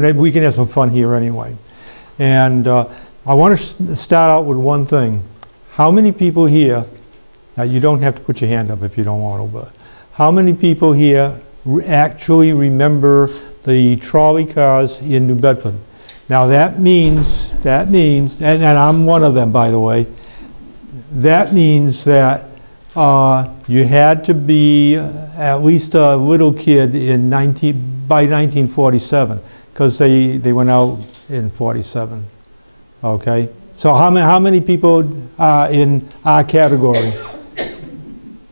Maybe we can have some fun here anyway. And I want to start out with one thing. How many people here, now you don't have to put your hand up if you don't want to, but how many people here actually remember the trolley cars in New Bedford? Now that means, and I'm one of them, by the way, that means that you had to be at least a little kid by 1947, because they went out in 47. Okay, so how many people are in our category?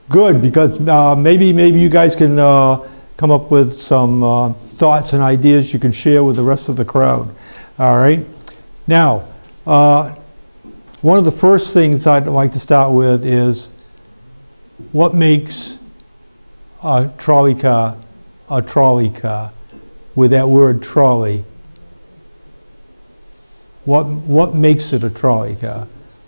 Good, because maybe you guys can come up with some thoughts and ideas you can share with the rest of the crowd. All right. Now, one of the first things I'd like to start with is what makes a trolley car with that word trolley. What makes it a trolley car?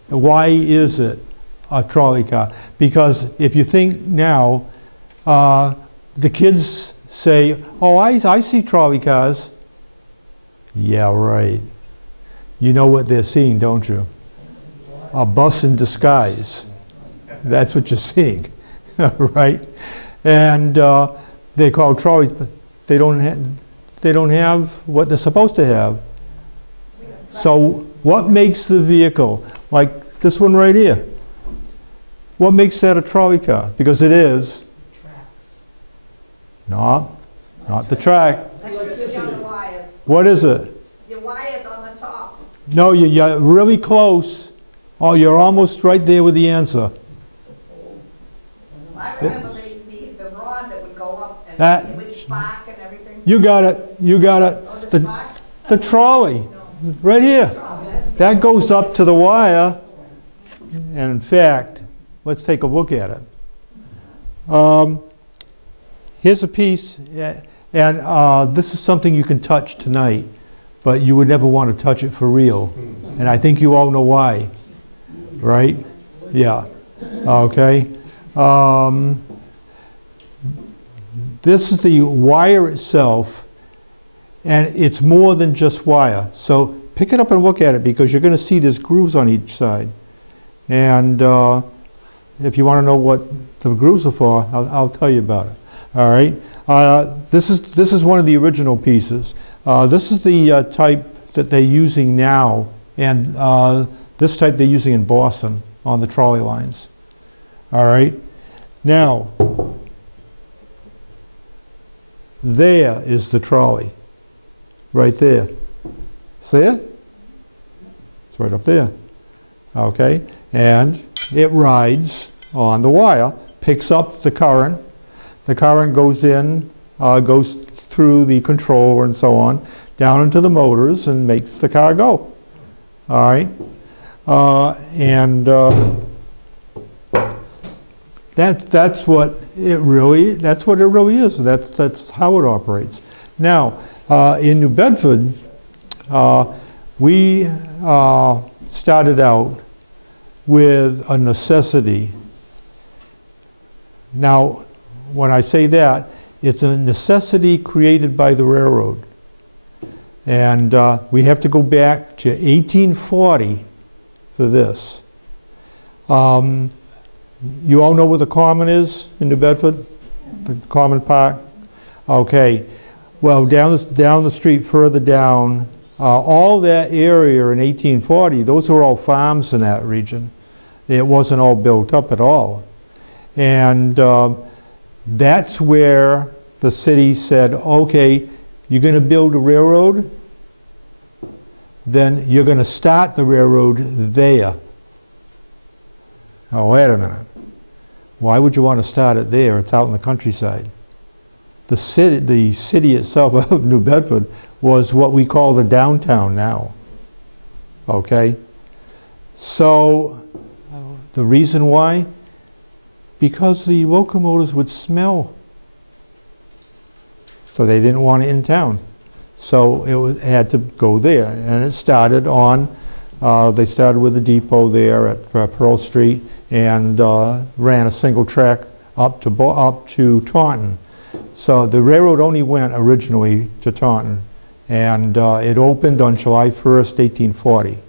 Why is it a trolley car? Because if you think now, the kids say, oh, I see trolley cars. Yeah, right. You know what they're seeing, don't you? A bus in disguise. That's what you're seeing, right? And they're called trolleys, but they don't have what they're supposed to have. So what makes the vehicle, like this one right here, what makes that a trolley car? Because it is. No, not the track. Electricity on the wires. What is it? The wires on the top. No, you're really close. Oh, you're almost right there with the answer. I remember the rod that would go up and That- it would spark and everything. You got it. You got it. Oh, the spark? The trolley, right here. That goes up to the wire. And in fact, let's take a look at it. Here's a piece, and this is something you can touch tonight, but you would never want to touch it for real. And I think you all know why, right? Yeah, okay. This is the wire itself, and it's more than just wire. So pick it up and look at it, because you're going to see there's grooves on each side. And if you want to know what the grooves are for, I'll tell you about it. All right. This is one of the original pieces. This is the type that they're using now, and this type they're using in Boston on the trolley lines. All right. Now, there is the trolley, right there. See it? It's right up there. Okay. And it rides on the wire, picks up the current. The current goes in, goes through the controller and so on, down into the motors and makes the car go. All right. That's what it really is. That's how it operates. Now, in New Bedford, we started out with a necessity. Now, when I say that, it's a necessity created by the railroad. And we have to go back to 1840 for this. You all know where the Common is in New Bedford? The Common Park? Okay. Well, down the street further down, all that area in 1840, those were all farms in that region. It wasn't all built up at all. And that's where the city said, okay, you're going to build a railroad, then you're going to start the railroad there. Oh, wait a minute. Why would you want to start it there? It's out in the countryside. The city itself of New Bedford was what we call the downtown now. Okay? So the reason why? Because the locomotives would smell. So they didn't want it in town. So it had to go there. And it started on, they started with a depot there at Pearl Street and ran a single track up to Taunton. So the railroad only went originally to Taunton. And it opened on July 1st, 1840.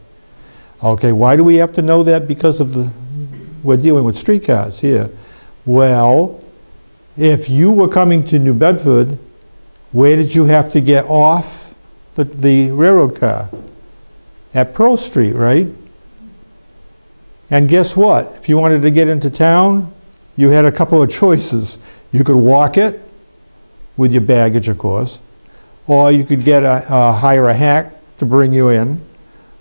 Okay, why do we have to know that? Because we're dealing with streetcars here. Well, if you were coming to New Bedford, where did you have to get off the railroad car? At Pearl Street, right? And guess what? If you wanted to get into town, you had a couple of choices. You could walk it, with your baggage, of course, or you could hire a hack to bring you in,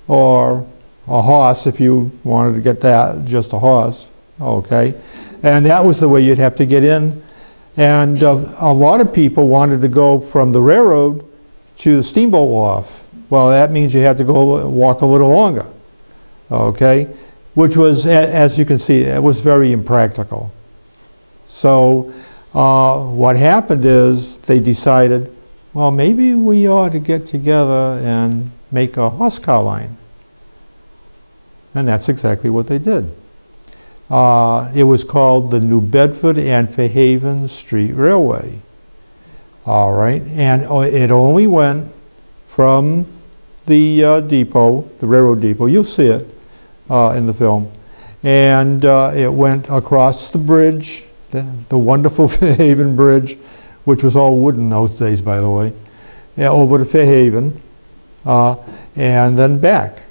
or a horse if you wanted to get that, just a horse, okay? And that was the way you'd have to get in. And a lot of people wanted to go from the railroad to the steamboat wharf. Well, that means you had to go walk a little longer, okay? Which was, as you can see, it was very impractical. So what happened is they decided, well, maybe we ought to get together and make a horse car line. And that's exactly what they did. It was called the New Bedford and Fairhaven Street Railway. All right, and it only went from the depot, the railroad depot, you'll see it in the film, and it went across the bridge, the wonderful Fairhaven Bridge, which was all wooden in those days, by the way, over to Fairhaven, and then back.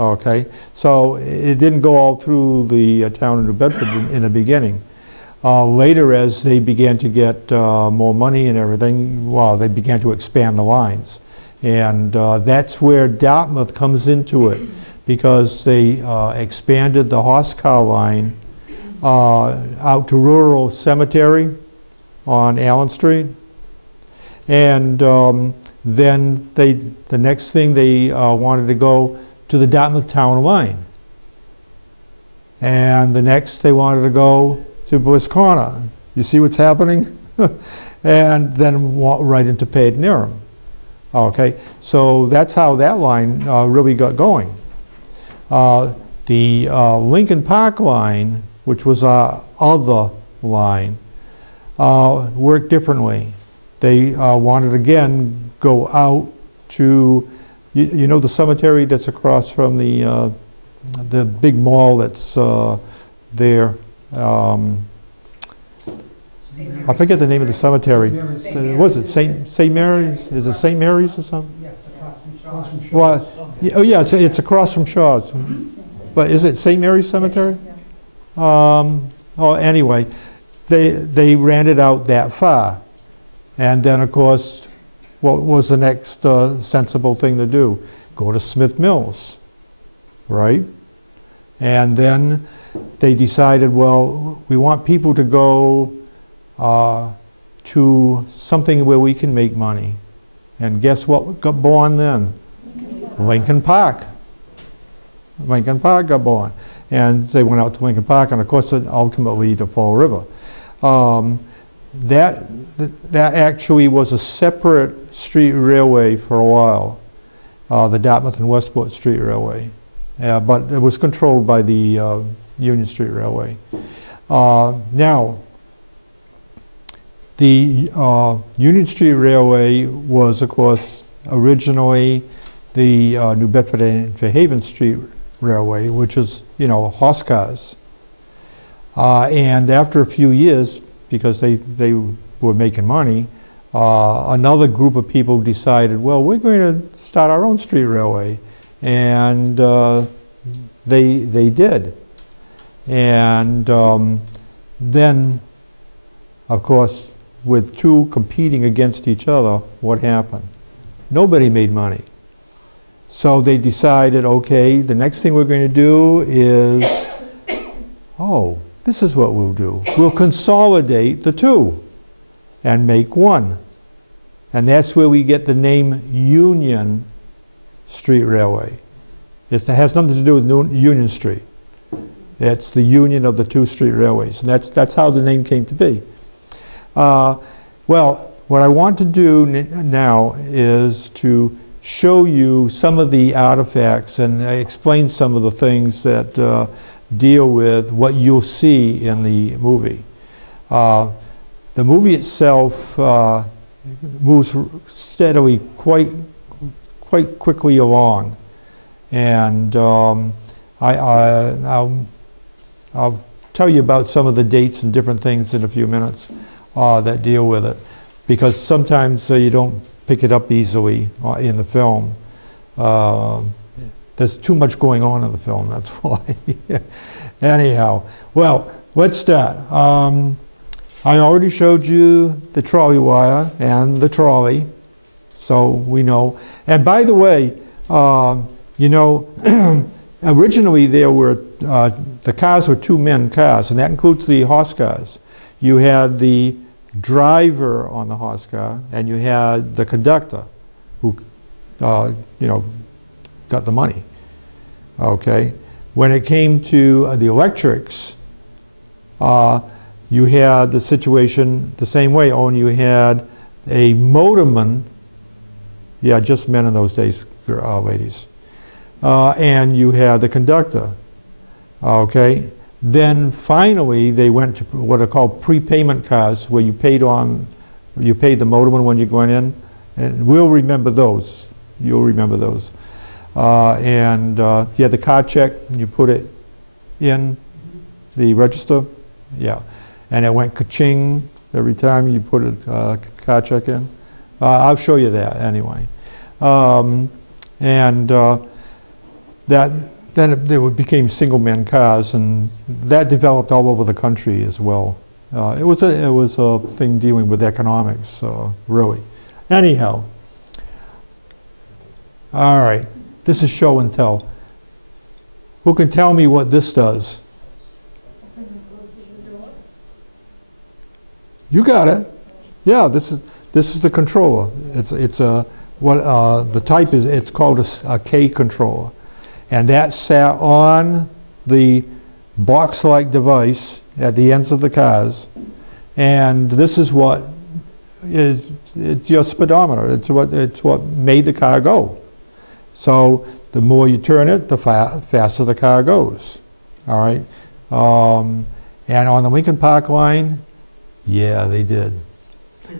Okay, so it didn't go all through the town of New Bedford in the beginning. Later, as they began to get more money and everything, well, they began to expand the lines. And that's where Dartmouth comes into it, because they expanded the horse car line out to Rural Cemetery on Allen Street. And then the next thing they wanted to go to the Dartmouth town line. And the next they wanted to go to Bliss Corner. You see what's happening? And then right into Paid-Nearham. Okay, so that's how that line really got going. The Lincoln Park line, which was our other line, worked differently. They wanted, again, go out to, you know the cemetery that's across from the big mall that's there. I forget the name of the cemetery. Was it St. Mary's? Is it St. Mary's or something? Yes, across from Shaw's. Well, oh yeah, it's across from Shaw's. But is it St. Mary's Cemetery? Oh, anyway, they ran it out that far. And then, of course, what was the next sensible thing to do? Go to Smith Mills, right? And then they decided, well, we want people to go to something where we can make money. And guess what got born then? Lincoln Park. Lincoln Park got born. And they went out to Lincoln Park, and of course ultimately to Fall River. That actually was a separate street railway for a while, the Dartmouth and Westport Street Railway. But it was controlled by the Union Street Railway. Now, the Union Street Railway was, of course, originally the New Bedford and Fairhaven Street Railway, which is, you know, horse cars. And after a few years, because they were making money, another group of people decided, well, we're going to start our own street railway. And they did. And then, of course, with two competing against each other, what happened? Nobody made money. So they decided, okay, the next thing we're going to do is, oh, this is what we'll do. We'll consolidate the two and make one. And that's where we get the name Union Street Railway. It has nothing to do with Union Street. It's the union of the two street railways. And that's how the name came to be. Well, what I want to do now is to show you some of the artifacts and explain some of the things that deal with what you'll see in the movie. The movie itself moves steadily quite quite quickly along. And I'll tell you about some of the dates and different things in a few minutes that deal with it, because sometimes you don't pick it up easily in the film. There's too much going on in the film, that's why. Anyhow, well, let's start. I already showed you the trolley wire and the trolley, so we know. And by the way, you know, originally there were, the cars were two-man cars, and that includes the horse cars. You had the driver on the horse car, and you had the conductor who, you know, got the money. Okay. When it came to the electrics, you had the situation the same way. Only you had a motorman, yeah, just men in those days, ladies, and you had the conductor. Okay. Then finally they went to what are called prepayment cars, where you paid the motorman when you're going in, and we'll remember those. You'll remember those. And you had the car check, and you put it in the register, yeah, and it went ka-ching every time you put a car check in. I'll show you that anyway. Then it became single-man cars, and that developed all over the country as well. It was a thing dealing with economics, really. Anyhow, all right. This is show and tell. Who can tell me what this does? Opens and closes the door. You got it. Yeah, this is the controller. It's a what the type is. It's called a K controller, and that sat on the box-like device at the ends of the cars, and this is what it's your speedometer. It's what made the car go. So the more you turn it, the faster the car goes. All right. And on the Lincoln Park line, yeah, they did.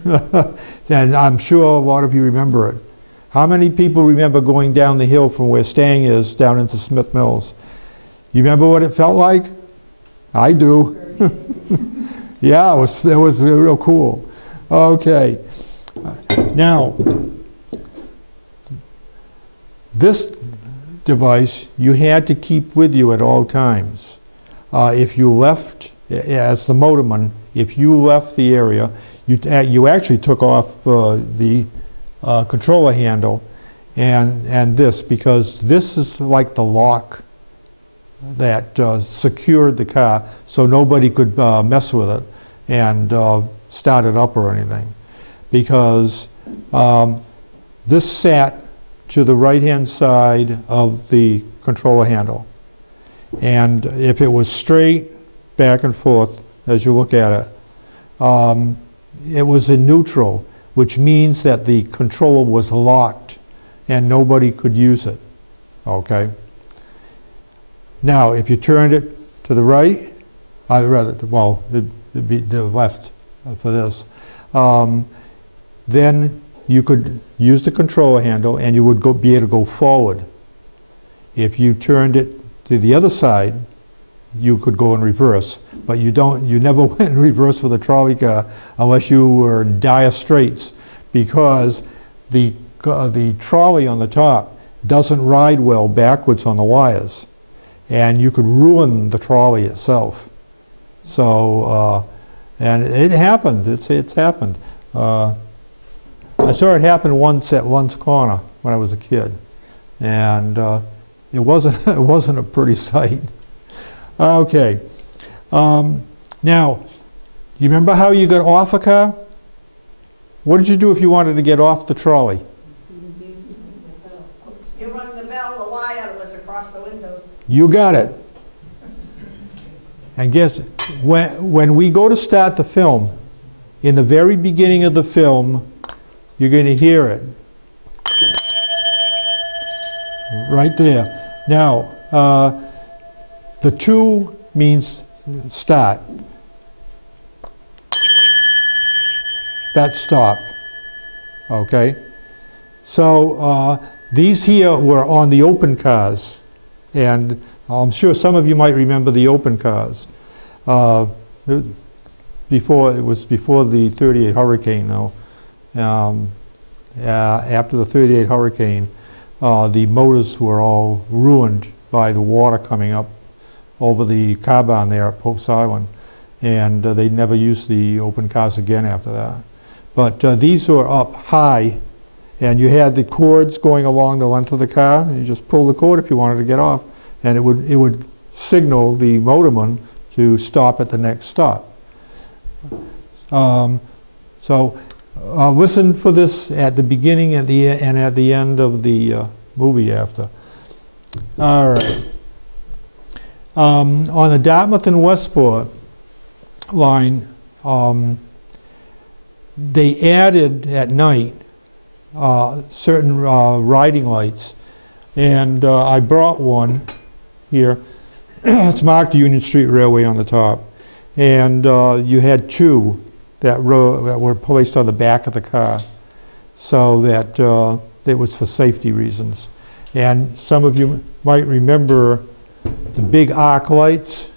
And I'm sure a lot of you remember it. How many people remember going down the hill from where Stang is down into Smith Mills? You remember what it felt like? I do. Yeah, it was real cool. Okay. Now, this device you had to keep with you at all times. If you left, as the motorman, if you left the area, you actually took off the controller handle and this, because this is like the lock that secured the car, so nobody could mess with it and start it up or anything, because this sat to the right-hand side of the controller handle. And if it was straight back and forth, as you look at it, it was in neutral, which means that the controller was locked and nobody could use it, okay? Now, if you turned it to the right, well, it'd be the left for this, then you could use the controller handle and you would be able to go forward. If you turned it to the other side, you could go in reverse, but you never went in reverse with a trolley car unless you were in dire straits, because the trolley on the top doesn't ride well backwards on the wires, and you could ruin the trolley itself. So, and it happened. It's happened. I saw it happen once at Lund's Corner when I was a kid, and it wasn't a pretty sight. Okay. Now, you remember how you got off a car? What did you do if you wanted to get off the trolley? You rung the bell, the wire that was across the windows. You got it. And guess, when we go to start the film, in the very beginning of the film, you're going to hear it. Right there. Now, the 2 means start. That's stop. Okay? So These here were on the open cars, and I'm sure some of you might remember the open cars. It was before the 38 hurricane, though. After the 38 hurricane, the motors were all ruined by the water coming up over the car barn there at Pope's Island, and they never used the open cars again after that. But these were up high, and you had the cords going along the length of the car, and you just pull the cord if you wanted to get off, and it would signal the motorman to stop at the next stop. Listen for this at the beginning and at the end of the movie after. All right. On the Dartmouth and Westport line, they added at night certain riding lights, and I brought one here. It's marked Union Street Railway on the top, and you had two that were placed on the back of the car, so that it was for safety reasons. And some of you might remember the big arc lights,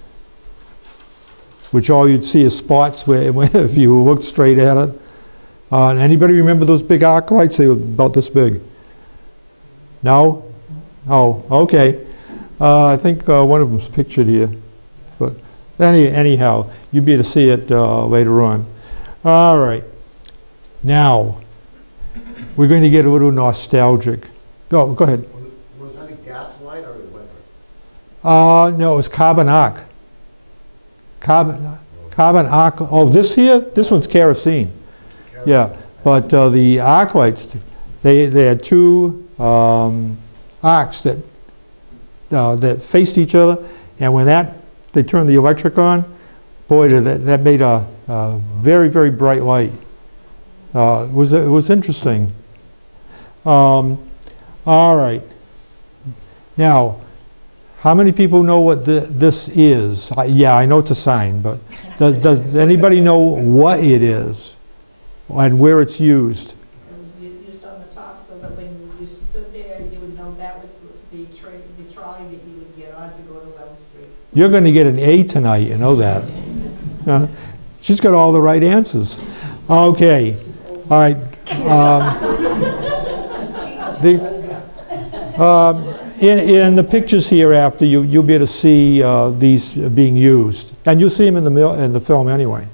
which all you'd see is spots where if you looked straight at it. Anybody remember those big arc lights? They were about this big. No? Oh, okay. I think one of them's pictured here. But anyhow, you'll be able to see it later on. All right. Now, we're going to get a little nostalgic. Go ahead. Was that a gas light or electric? No, it was carbon arc. Carbon arc. Oh, this here? This one's kerosene. Yeah, but the arc lights, they had two arcs that faced each other, and when they turned the electric on, boy, that made a very, very bright light. It was interesting. All right. Now, how many people know what this is? Yeah, I know it's a sign, but does anybody know what it is and where it's used? It was used on the top so that when you stood there, you would know that was the trolley that you would get on to go to Wells Street. You're going to get an A tonight, you know that. She's got all the right answers. Okay. All right. In the pictures here after, you'll be able to see these being used. And you'll see them in the film anyway.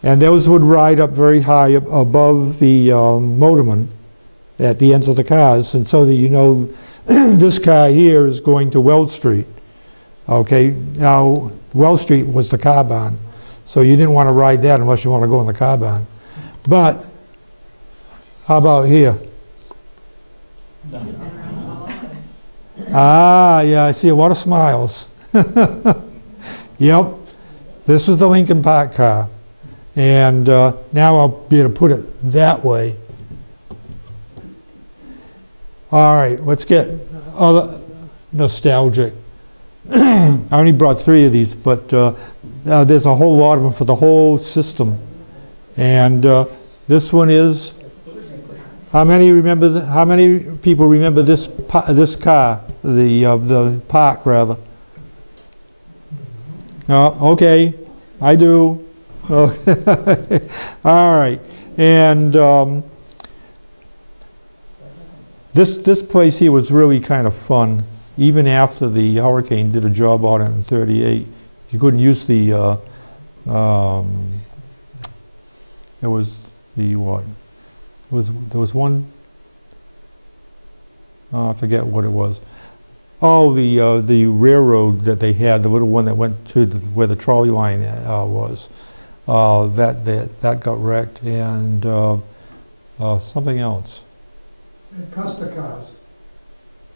And those would ride up very high above the motorman at the ends of the cars, and so that you know this car here is going to Wells Street. Okay, now Wells Street was the car barn, so you didn't want to ride that unless you want to go in the car barn. But how about here? Ah, yeah, I see a lot of smiles. Yep, this was the Lincoln Park car. And now I'll be able to put it that way. All right, let's get nostalgic. I only brought 3 of these, but there's a whole lot of them for the whole system. And this one is, how many people remember this car, the park rather? Okay, I do. Okay. All right, and this place here was really kind of fun. Even after the hurricane did a job on it in '38, you couldn't use the. There was the what? There was one. I forget what it was. Oh, the railroad that they had, the little one that went to where the trolley line was. That got wrecked, and something else. And Custer cars.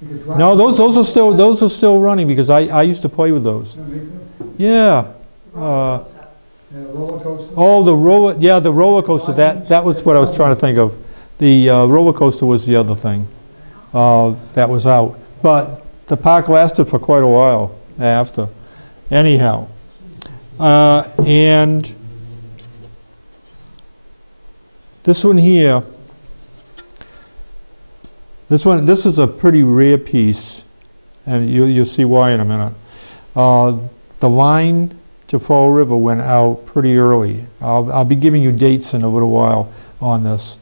You could drive. No, those are still running because I used to play with those. Yeah, me too. Yeah. And a roller coaster. Oh, the roller coaster. That was what I was trying to think of. The roller coaster was the other thing that was out, but the park lasted for quite a while after. Anyhow, and this one here, This is a pretty rare piece, and you'll see why in a minute. The line to Fall River went out pretty early. I'll be giving you dates in a little while on this.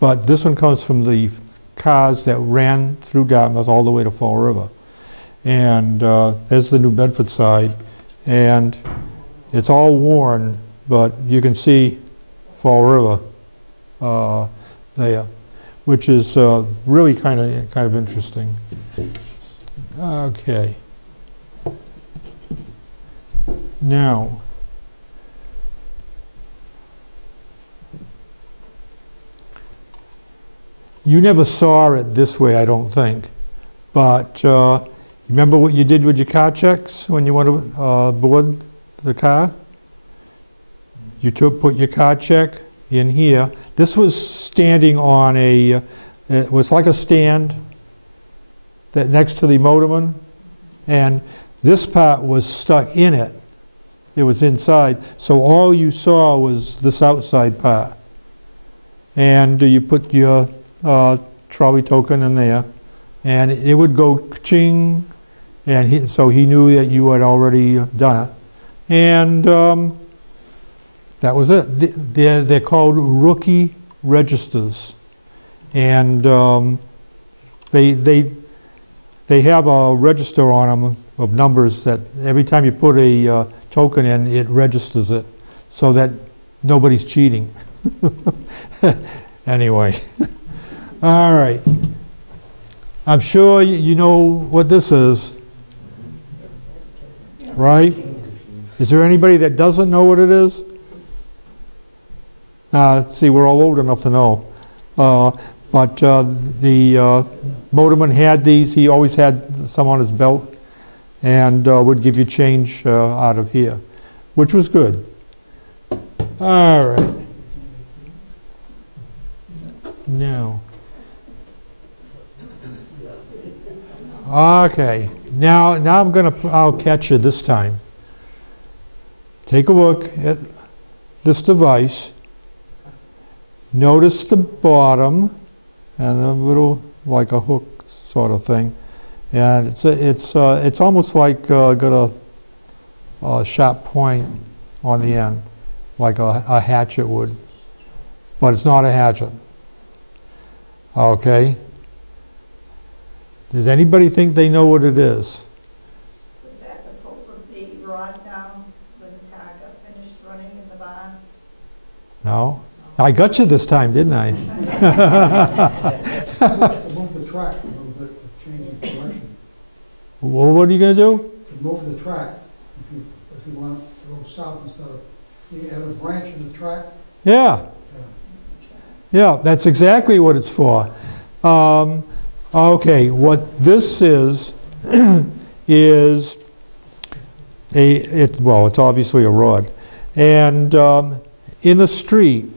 But this one comes from the cars that ran through Dartmouth all the way to Fall River. And there's the New Bedford side. And it's all worn, but you can see Fall River there, which is really kind of interesting. Okay. Now, you never saw it this way, I don't think, but remember what you did with your car checks when you went aboard the car? You put your car check in here. This was standing on it was like a stand that next to the motorman, and this part was stuck in it. It was inside, so all you saw was this outside part. And you put your trolley token in there, and it would go ka-ching, and so he knew that you had already done it. And that was it. They're called rookie registers, and they have a register on them of numbers that every time you put a token in, it registers it so that nobody's cheating. Anyway, all right. I'm sure you know what this is, right? Is there anybody that doesn't know what it is? See, we're all old enough to know. But the motorman had these. He always had some on his belt and would give you change out of here, which was good. All right. Now. Okay. Now I'll catch you this time. Take a look at this device. Notice the bottom and a little like a hook sort of thing, and it's almost like got a sharp point on the end, like a hatchet would, but it's not a hatchet. Okay. Does anybody think they know what it is? Was that to pull the rod down when the car got finished running in the barn? No? I got you this time, didn't I? To move the track a little bit, to change the direction. Well, what are you going to do? To move the track, if you want to go south instead of, you have a branch in the track. Yeah. Yeah, that's exactly what it's for. Okay, what this is, is it's obviously a rod. And in the street,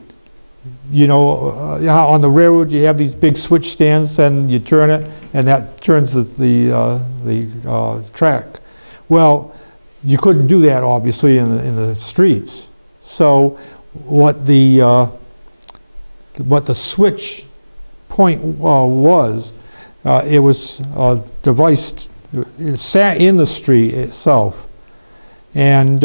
you know, on the railroad you have these big switch stands and you turn it and that turns the track. Well, you couldn't do that obviously in the streets. So what the switch point was, it was a device, it sat in the street itself. And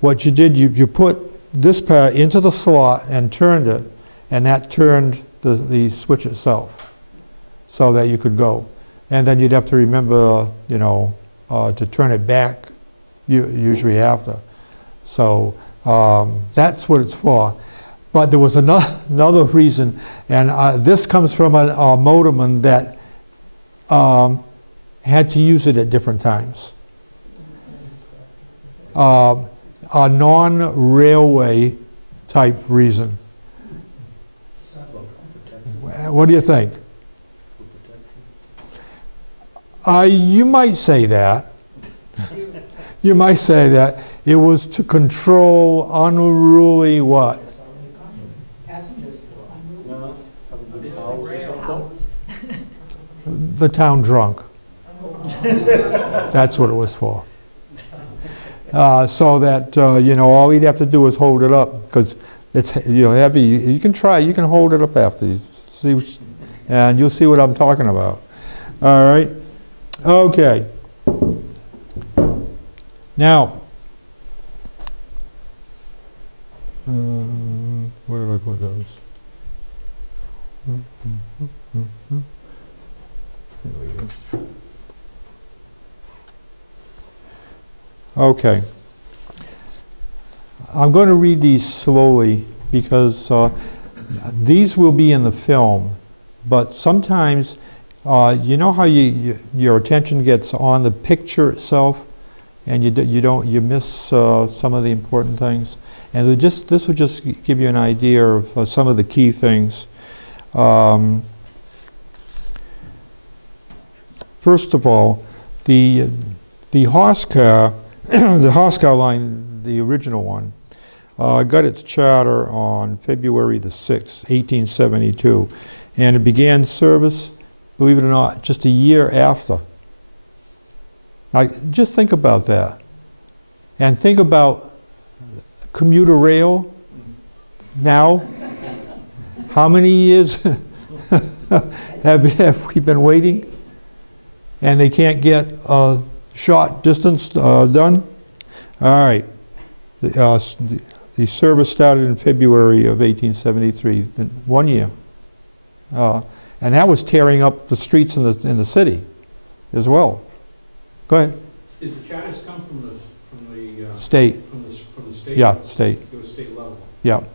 what you did, you put this part into the slot and turned it, and that turned the switch itself so that you could go. And then you'd have to remember, you know, to turn it back usually after. So that's what it's for. But there was another reason, and this comes from a motorman that had to use it at different times. A non-railway type reason. What do you think? You might say that. You might say that. It was to control unruly what? The town drunk. That's what it was for. So that, you know, all you'd have to do is hold it up, because it's, you know, heavy. You can try, you can hold it up after. You see, and you'll see what I'm talking about. All right? Okay. Now, where did I put those? There we go. Okay. I'm going to read these slowly because these will be in the film, but sometimes you know how your attention gets on the picture itself, and you miss some of the important things. And this would just give you an idea of some of the key things. First of all, the horse car, the horse car line, the original one, got its charter on February the 6th, 1872, and it began service, believe it or not, just a year after. Now, just think about that, and think about commuter rail now. How many years have we been waiting? And they can't get a short distance done? All right. The service started in February of 1873, 1 year. And that was tearing up the streets in the city as well. Go ahead. Did the charters come from the State. From the state? Yeah, state. It was state level. Yeah.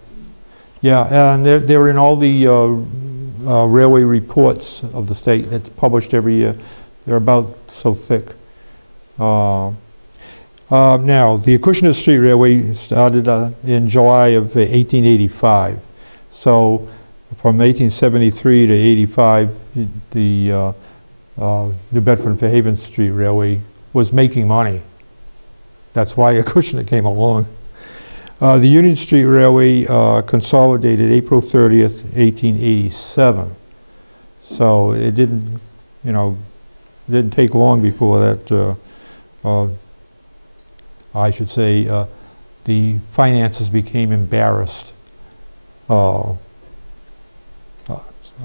Yeah, and they're in all the railway reports of the state. It's published every year. They're about so thick. Now, the Acushnet Street Railway started in July of 1885. So from 1873 to 85, the New Bedford and Fairhaven Street Railway was making money. That's why Acushnet came along. The Union Street Railway consolidated April 30th, 1887. So it didn't, it didn't take long before that, I should say, the finances became embarrassed.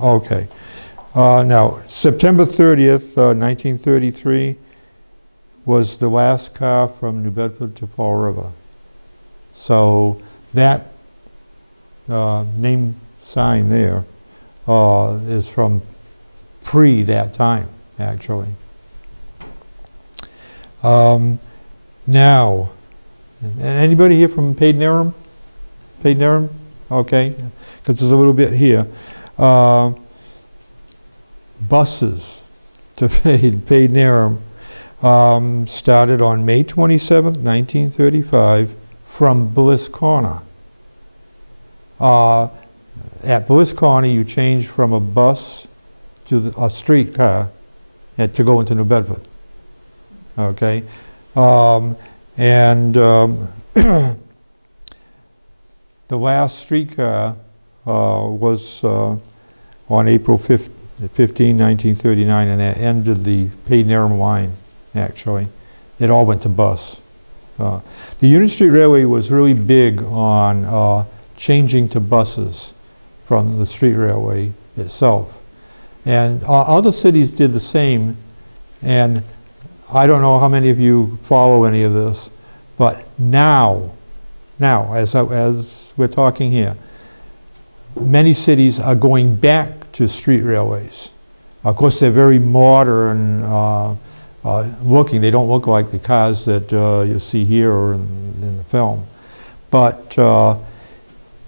Okay. Now, September 30th, 1933 was the last car from New Bedford to Fall River. So that name sign there is from pre that time, actually. Now, anybody here from Paid Neram? Paid Neram? Okay, because there's a little bit here. Buses to Paid Neram started on May 27th, 1935 from Bliss Corner. At Bliss Corner, you change from a bus to a streetcar to go into New Bedford. Okay, the last streetcar was on April 15, 1939, and that ended the Paid Neram line, actually. It all went to bus. The Union Street Railway was really big on changing to buses from the street railway itself. And other cities did the same, and I don't know how many of you follow any of this, but now as we're talking here, many cities are going back to street railways. Of course, they're very modern looking. They don't look like the cars that you see here or in the film. But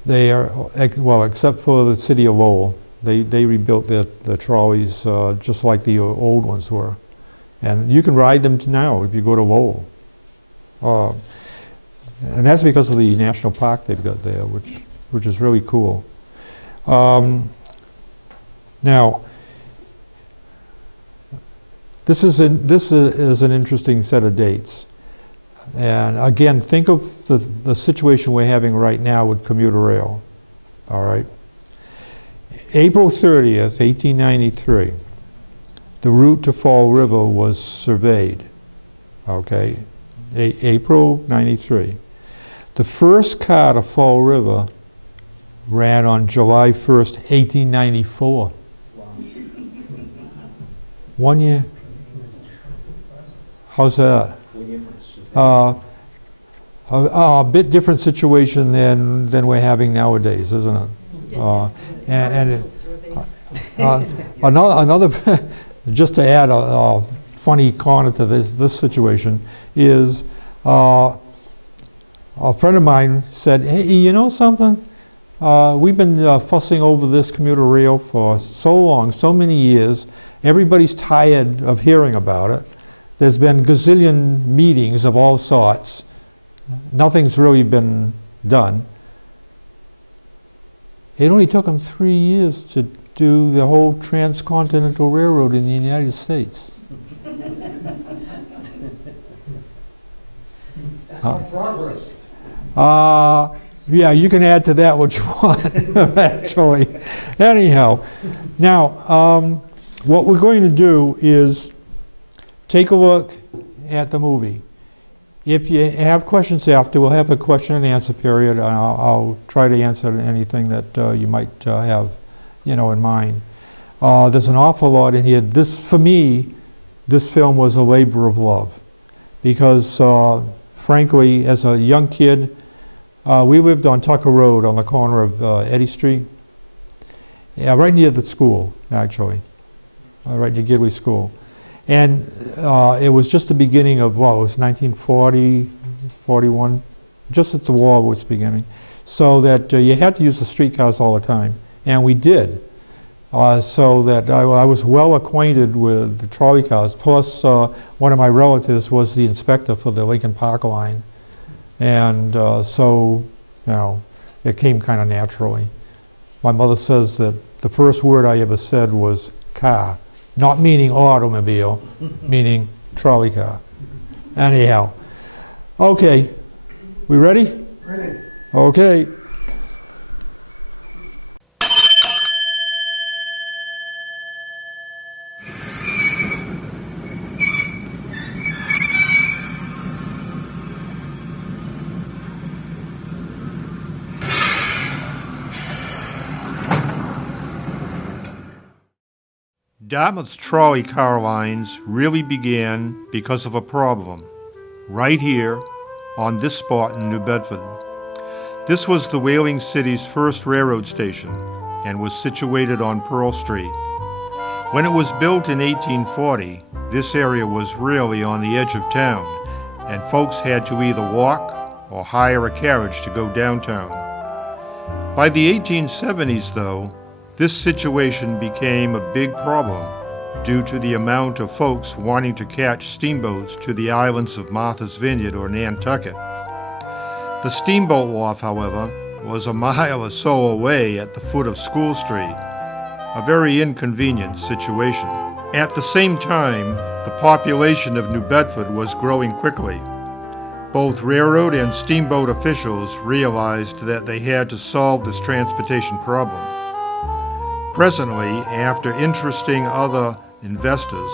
they are, well, except for the city of Lowell, they rebuilt the trolleys just like the old ones were. And you can ride them now if you go to Lowell. And that's because of the national park they've got there, which is really cool. Now, this is an interesting set of dates. And again, think of the situation we're having right now with commuter rail. All right. April 30th, 1893, the route to Fall River was surveyed. Okay. April 93. The first car to Fall River ran on July 1st, 1894. Wow. 1 year? How's that? A bit different situation than we're having nowadays, isn't it? Another, just to add a funny corner to this situation is a friend of mine said, hey, you know something? We've been fussing over this commuter rail for so long, so many years. Everybody's tired of hearing about it. There's been gazillion meetings of all sorts. Nothing's really been done. It only took them 3 years to do the whole transcontinental railroad in the United States. Progress. Yeah, you can add to that what you want, actually. Anyhow, now, what we're going to do is take a look at the movie. If you have questions after, we'll have a question and answer period. I'll try to answer anything that you might have, in mind. There's an awful lot in here. For me, this film was a labor of love because, frankly, as a young kid, we lived on Tucker Road on the corner of Eddy Street. Yeah, right near the school, actually, right near Gidley School. And it was just the beginning of, it was 1940, 41, just as the war was beginning. So that you had to use the streetcars all the time, and we did. So that I was well acquainted with the trolley cars, plus one of my relatives was the inspector for the Lincoln Park line. And so, it came kind of naturally. My mother says that the first word I ever said was car. Not meaning automobile, meaning trolley car. Anyhow, okay, we ready? Ready. Okay. Dartmouth's trolley car lines really began because of a problem, right here on this spot in New Bedford. This was the whaling city's first railroad station and was situated on Pearl Street. When it was built in 1840, this area was really on the edge of town, and folks had to either walk or hire a carriage to go downtown. By the 1870s, though, this situation became a big problem due to the amount of folks wanting to catch steamboats to the islands of Martha's Vineyard or Nantucket. The steamboat wharf, however, was a mile or so away at the foot of School Street, a very inconvenient situation. At the same time, the population of New Bedford was growing quickly. Both railroad and steamboat officials realized that they had to solve this transportation problem. Presently, after interesting other investors,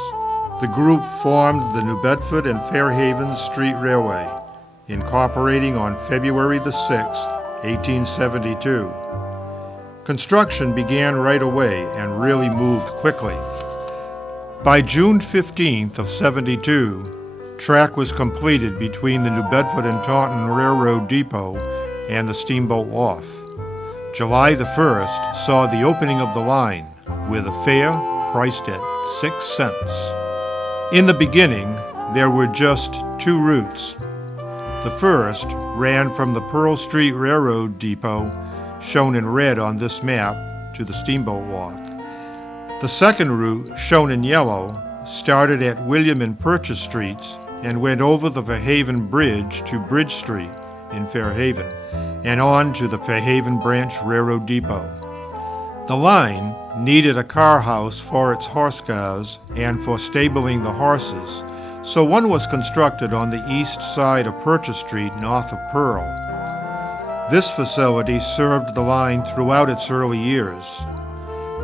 the group formed the New Bedford and Fairhaven Street Railway, incorporating on February the 6th, 1872. Construction began right away and really moved quickly. By June 15th of 72, track was completed between the New Bedford and Taunton Railroad Depot and the steamboat wharf. July the 1st saw the opening of the line, with a fare priced at 6 cents. In the beginning, there were just 2 routes. The first ran from the Pearl Street Railroad Depot, shown in red on this map, to the steamboat wharf. The second route, shown in yellow, started at William and Purchase Streets and went over the Fairhaven Bridge to Bridge Street in Fairhaven, and on to the Fairhaven Branch Railroad Depot. The line needed a car house for its horse cars and for stabling the horses, so one was constructed on the east side of Purchase Street north of Pearl. This facility served the line throughout its early years.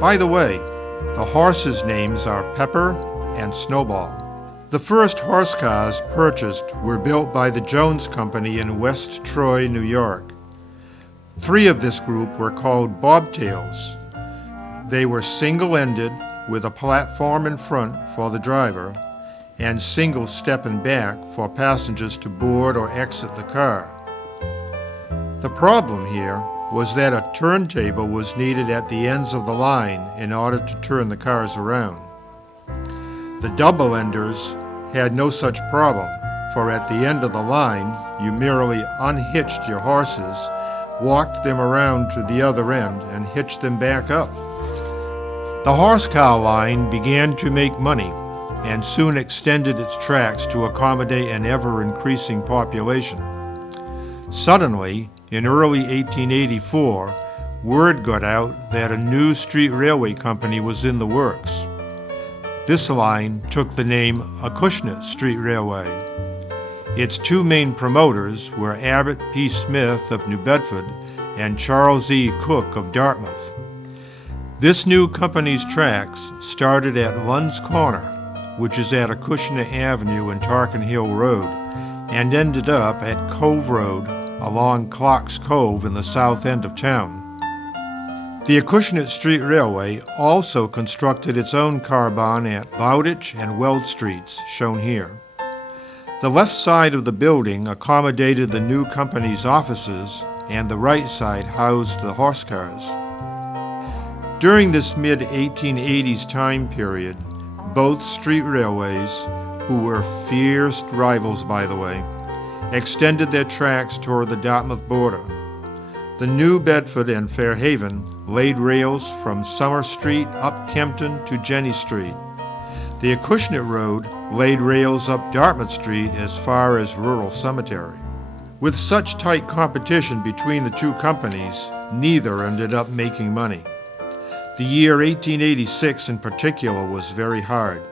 By the way, the horses' names are Pepper and Snowball. The first horse cars purchased were built by the Jones Company in West Troy, New York. 3 of this group were called bobtails. They were single-ended, with a platform in front for the driver and single step in back for passengers to board or exit the car. The problem here was that a turntable was needed at the ends of the line in order to turn the cars around. The double-enders had no such problem, for at the end of the line, you merely unhitched your horses, walked them around to the other end, and hitched them back up. The horse car line began to make money and soon extended its tracks to accommodate an ever-increasing population. Suddenly, in early 1884, word got out that a new street railway company was in the works. This line took the name Acushnet Street Railway. Its two main promoters were Abbott P. Smith of New Bedford and Charles E. Cook of Dartmouth. This new company's tracks started at Lund's Corner, which is at Acushnet Avenue and Tarkin Hill Road, and ended up at Cove Road along Clark's Cove in the south end of town. The Acushnet Street Railway also constructed its own car barn at Bowditch and Weld Streets, shown here. The left side of the building accommodated the new company's offices, and the right side housed the horse cars. During this mid-1880s time period, both street railways, who were fierce rivals by the way, extended their tracks toward the Dartmouth border. The New Bedford and Fairhaven laid rails from Summer Street up Kempton to Jenny Street. The Acushnet Road laid rails up Dartmouth Street as far as Rural Cemetery. With such tight competition between the two companies, neither ended up making money. The year 1886 in particular was very hard.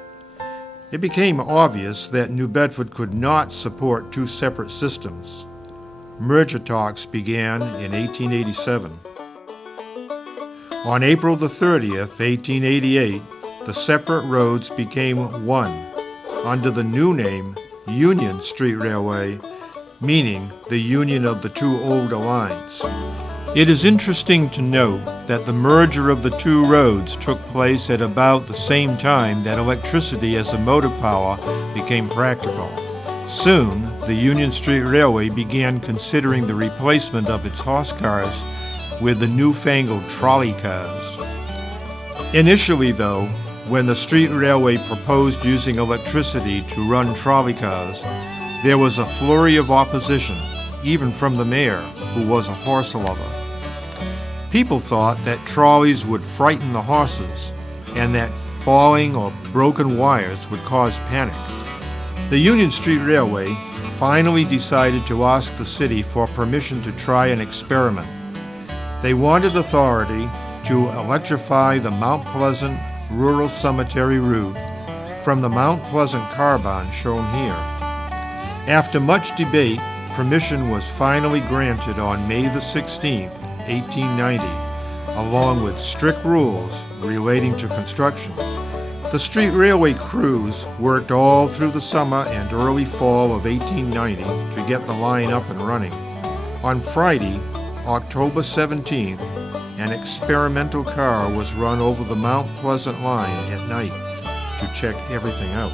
It became obvious that New Bedford could not support two separate systems. Merger talks began in 1887. On April the 30th, 1888, the separate roads became one, under the new name Union Street Railway, meaning the union of the two older lines. It is interesting to note that the merger of the two roads took place at about the same time that electricity as a motive power became practical. Soon, the Union Street Railway began considering the replacement of its horse cars with the newfangled trolley cars. Initially, though, when the street railway proposed using electricity to run trolley cars, there was a flurry of opposition, even from the mayor, who was a horse lover. People thought that trolleys would frighten the horses, and that falling or broken wires would cause panic. The Union Street Railway finally decided to ask the city for permission to try an experiment. They wanted authority to electrify the Mount Pleasant Rural Cemetery route from the Mount Pleasant car barn shown here. After much debate, permission was finally granted on May the 16th, 1890, along with strict rules relating to construction. The street railway crews worked all through the summer and early fall of 1890 to get the line up and running. On Friday, October 17th, an experimental car was run over the Mount Pleasant line at night to check everything out.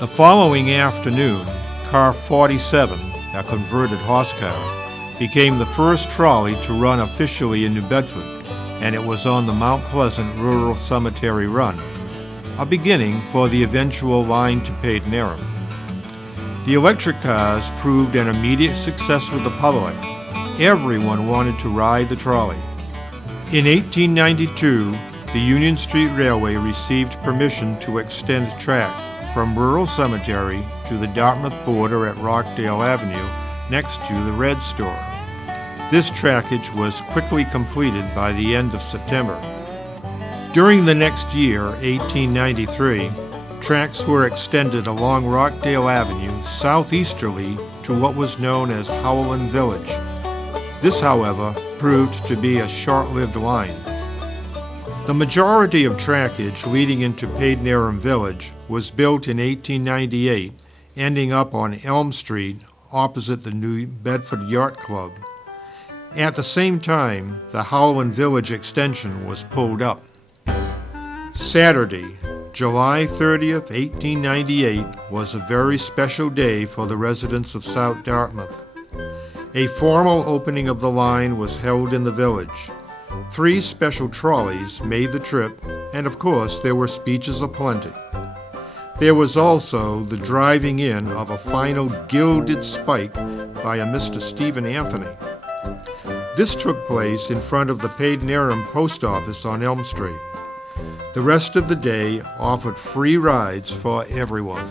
The following afternoon, car 47, a converted horse car, became the first trolley to run officially in New Bedford, and it was on the Mount Pleasant Rural Cemetery run, a beginning for the eventual line to Padenham. The electric cars proved an immediate success with the public. Everyone wanted to ride the trolley. In 1892, the Union Street Railway received permission to extend track from Rural Cemetery to the Dartmouth border at Rockdale Avenue next to the Red Store. This trackage was quickly completed by the end of September. During the next year, 1893, tracks were extended along Rockdale Avenue southeasterly to what was known as Howland Village. This, however, proved to be a short-lived line. The majority of trackage leading into Padenham Village was built in 1898, ending up on Elm Street opposite the New Bedford Yacht Club. At the same time, the Howland Village extension was pulled up. Saturday, July 30th, 1898, was a very special day for the residents of South Dartmouth. A formal opening of the line was held in the village. 3 special trolleys made the trip, and of course there were speeches aplenty. There was also the driving in of a final gilded spike by a Mr. Stephen Anthony. This took place in front of the Paidnarum Post Office on Elm Street. The rest of the day offered free rides for everyone.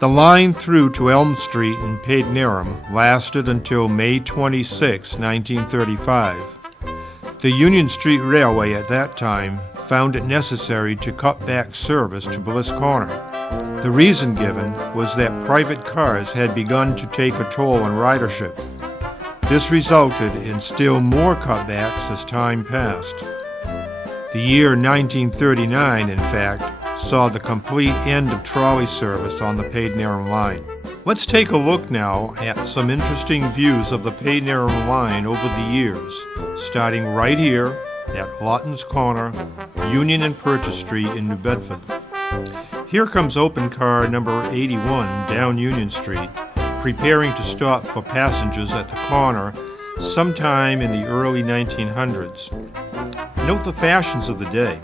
The line through to Elm Street in Paidnarum lasted until May 26, 1935. The Union Street Railway at that time found it necessary to cut back service to Bliss Corner. The reason given was that private cars had begun to take a toll on ridership. This resulted in still more cutbacks as time passed. The year 1939, in fact, saw the complete end of trolley service on the Paidnarum line. Let's take a look now at some interesting views of the Paidnarum line over the years, starting right here at Lawton's Corner, Union and Purchase Street in New Bedford. Here comes open car number 81 down Union Street, preparing to stop for passengers at the corner sometime in the early 1900s. Note the fashions of the day.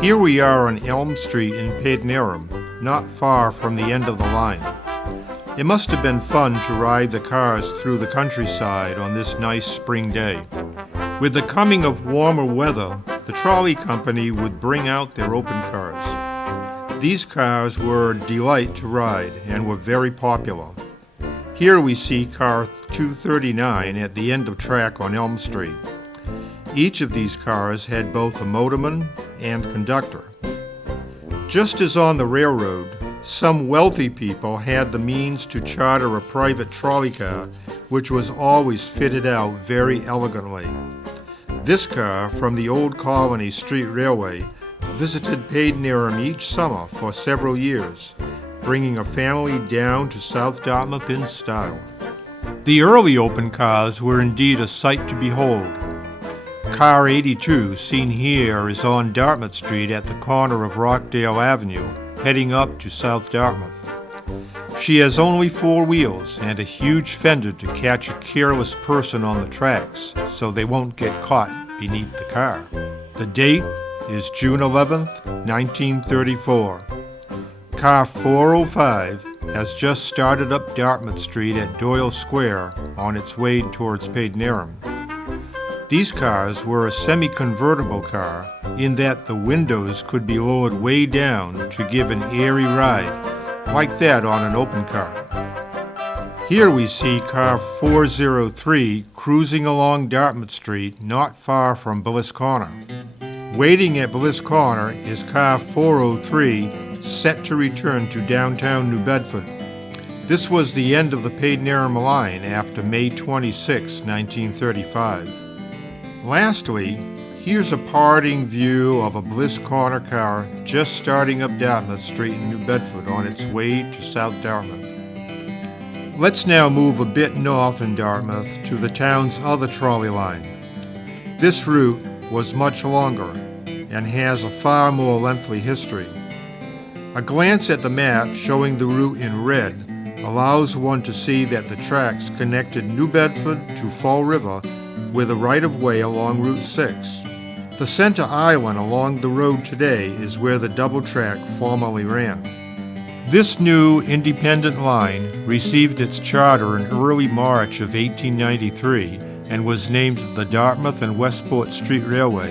Here we are on Elm Street in Paidnarum, not far from the end of the line. It must have been fun to ride the cars through the countryside on this nice spring day. With the coming of warmer weather, the trolley company would bring out their open cars. These cars were a delight to ride and were very popular. Here we see car 239 at the end of track on Elm Street. Each of these cars had both a motorman and conductor. Just as on the railroad, some wealthy people had the means to charter a private trolley car, which was always fitted out very elegantly. This car from the Old Colony Street Railway visited Paidnarum each summer for several years, bringing a family down to South Dartmouth in style. The early open cars were indeed a sight to behold. Car 82, seen here, is on Dartmouth Street at the corner of Rockdale Avenue, heading up to South Dartmouth. She has only 4 wheels and a huge fender to catch a careless person on the tracks so they won't get caught beneath the car. The date is June 11th, 1934. Car 405 has just started up Dartmouth Street at Doyle Square on its way towards Paidnarum. These cars were a semi-convertible car in that the windows could be lowered way down to give an airy ride, like that on an open car. Here we see car 403 cruising along Dartmouth Street not far from Bliss Corner. Waiting at Bliss Corner is car 403 set to return to downtown New Bedford. This was the end of the Paidnarum line after May 26, 1935. Lastly, here's a parting view of a Bliss Corner car just starting up Dartmouth Street in New Bedford on its way to South Dartmouth. Let's now move a bit north in Dartmouth to the town's other trolley line. This route was much longer and has a far more lengthy history. A glance at the map showing the route in red allows one to see that the tracks connected New Bedford to Fall River with a right-of-way along Route 6. The center island along the road today is where the double track formerly ran. This new independent line received its charter in early March of 1893 and was named the Dartmouth and Westport Street Railway.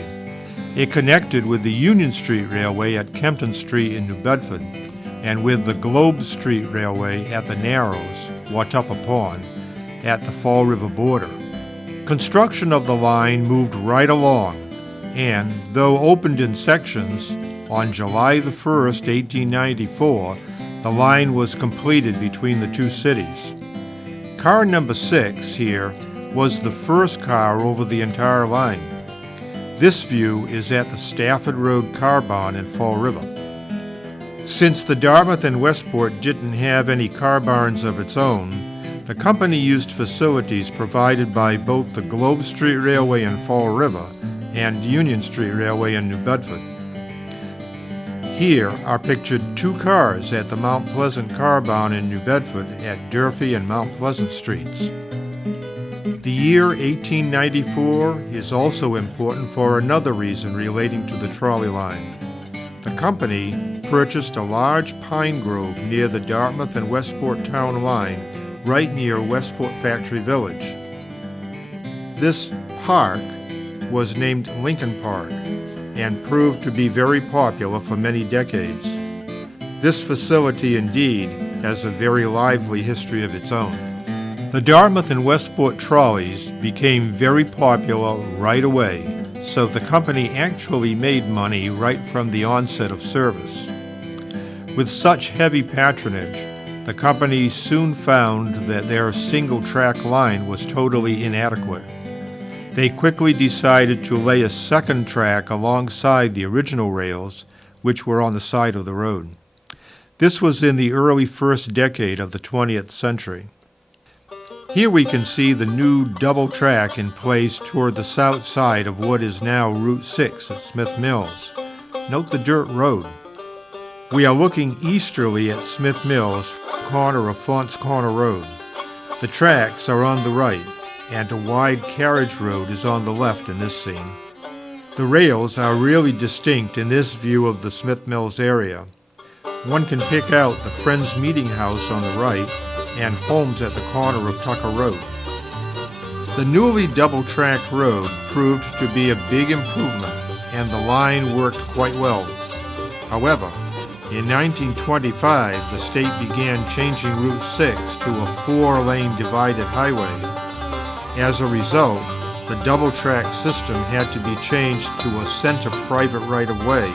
It connected with the Union Street Railway at Kempton Street in New Bedford and with the Globe Street Railway at the Narrows, Watuppa Pond, at the Fall River border. Construction of the line moved right along, and, though opened in sections, on July the 1st, 1894, the line was completed between the two cities. Car number 6 here was the first car over the entire line. This view is at the Stafford Road Car Barn in Fall River. Since the Dartmouth and Westport didn't have any car barns of its own, the company used facilities provided by both the Globe Street Railway in Fall River and Union Street Railway in New Bedford. Here are pictured two cars at the Mount Pleasant Car Barn in New Bedford at Durfee and Mount Pleasant Streets. The year 1894 is also important for another reason relating to the trolley line. The company purchased a large pine grove near the Dartmouth and Westport town line, right near Westport Factory Village. This park was named Lincoln Park and proved to be very popular for many decades. This facility indeed has a very lively history of its own. The Dartmouth and Westport trolleys became very popular right away, so the company actually made money right from the onset of service. With such heavy patronage, the company soon found that their single-track line was totally inadequate. They quickly decided to lay a second track alongside the original rails, which were on the side of the road. This was in the early first decade of the 20th century. Here we can see the new double track in place toward the south side of what is now Route 6 at Smith Mills. Note the dirt road. We are looking easterly at Smith Mills, corner of Fonts Corner Road. The tracks are on the right, and a wide carriage road is on the left in this scene. The rails are really distinct in this view of the Smith Mills area. One can pick out the Friends Meeting House on the right and homes at the corner of Tucker Road. The newly double-track road proved to be a big improvement, and the line worked quite well. However, in 1925, the state began changing Route 6 to a 4-lane divided highway. As a result, the double-track system had to be changed to a center private right-of-way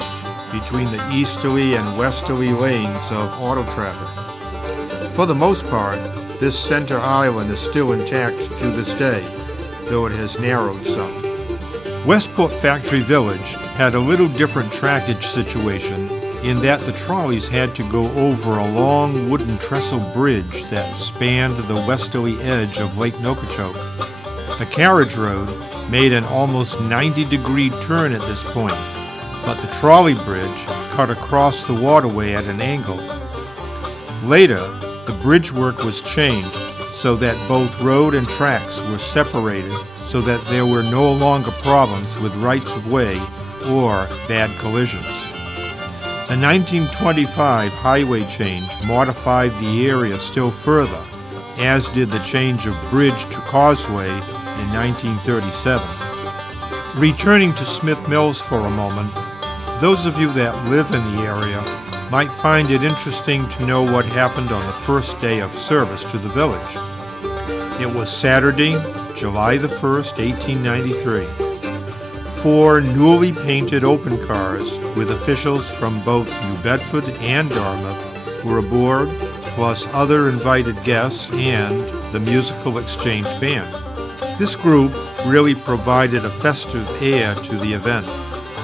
between the easterly and westerly lanes of auto traffic. For the most part, this center island is still intact to this day, though it has narrowed some. Westport Factory Village had a little different trackage situation in that the trolleys had to go over a long wooden trestle bridge that spanned the westerly edge of Lake Nokichoke. The carriage road made an almost 90-degree turn at this point, but the trolley bridge cut across the waterway at an angle. Later, the bridge work was changed so that both road and tracks were separated so that there were no longer problems with rights-of-way or bad collisions. The 1925 highway change modified the area still further, as did the change of bridge to causeway in 1937. Returning to Smith Mills for a moment, those of you that live in the area might find it interesting to know what happened on the first day of service to the village. It was Saturday, July the 1st, 1893. 4 newly painted open cars with officials from both New Bedford and Dartmouth were aboard, plus other invited guests and the musical exchange band. This group really provided a festive air to the event.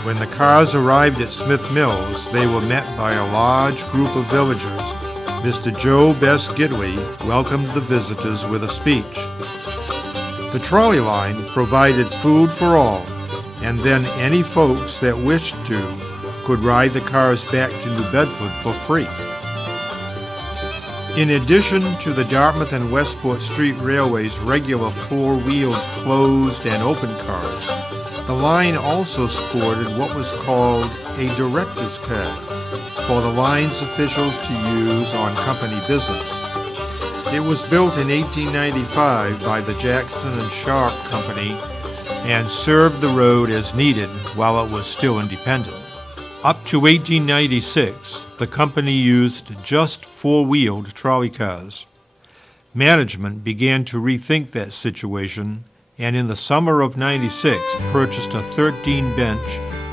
When the cars arrived at Smith Mills, they were met by a large group of villagers. Mr. Joe Bess Gidley welcomed the visitors with a speech. The trolley line provided food for all, and then any folks that wished to could ride the cars back to New Bedford for free. In addition to the Dartmouth and Westport Street Railway's regular 4-wheeled closed and open cars, the line also sported what was called a director's cab for the line's officials to use on company business. It was built in 1895 by the Jackson and Sharp Company and served the road as needed while it was still independent. Up to 1896, the company used just 4-wheeled trolley cars. Management began to rethink that situation, and in the summer of '96 purchased a 13-bench,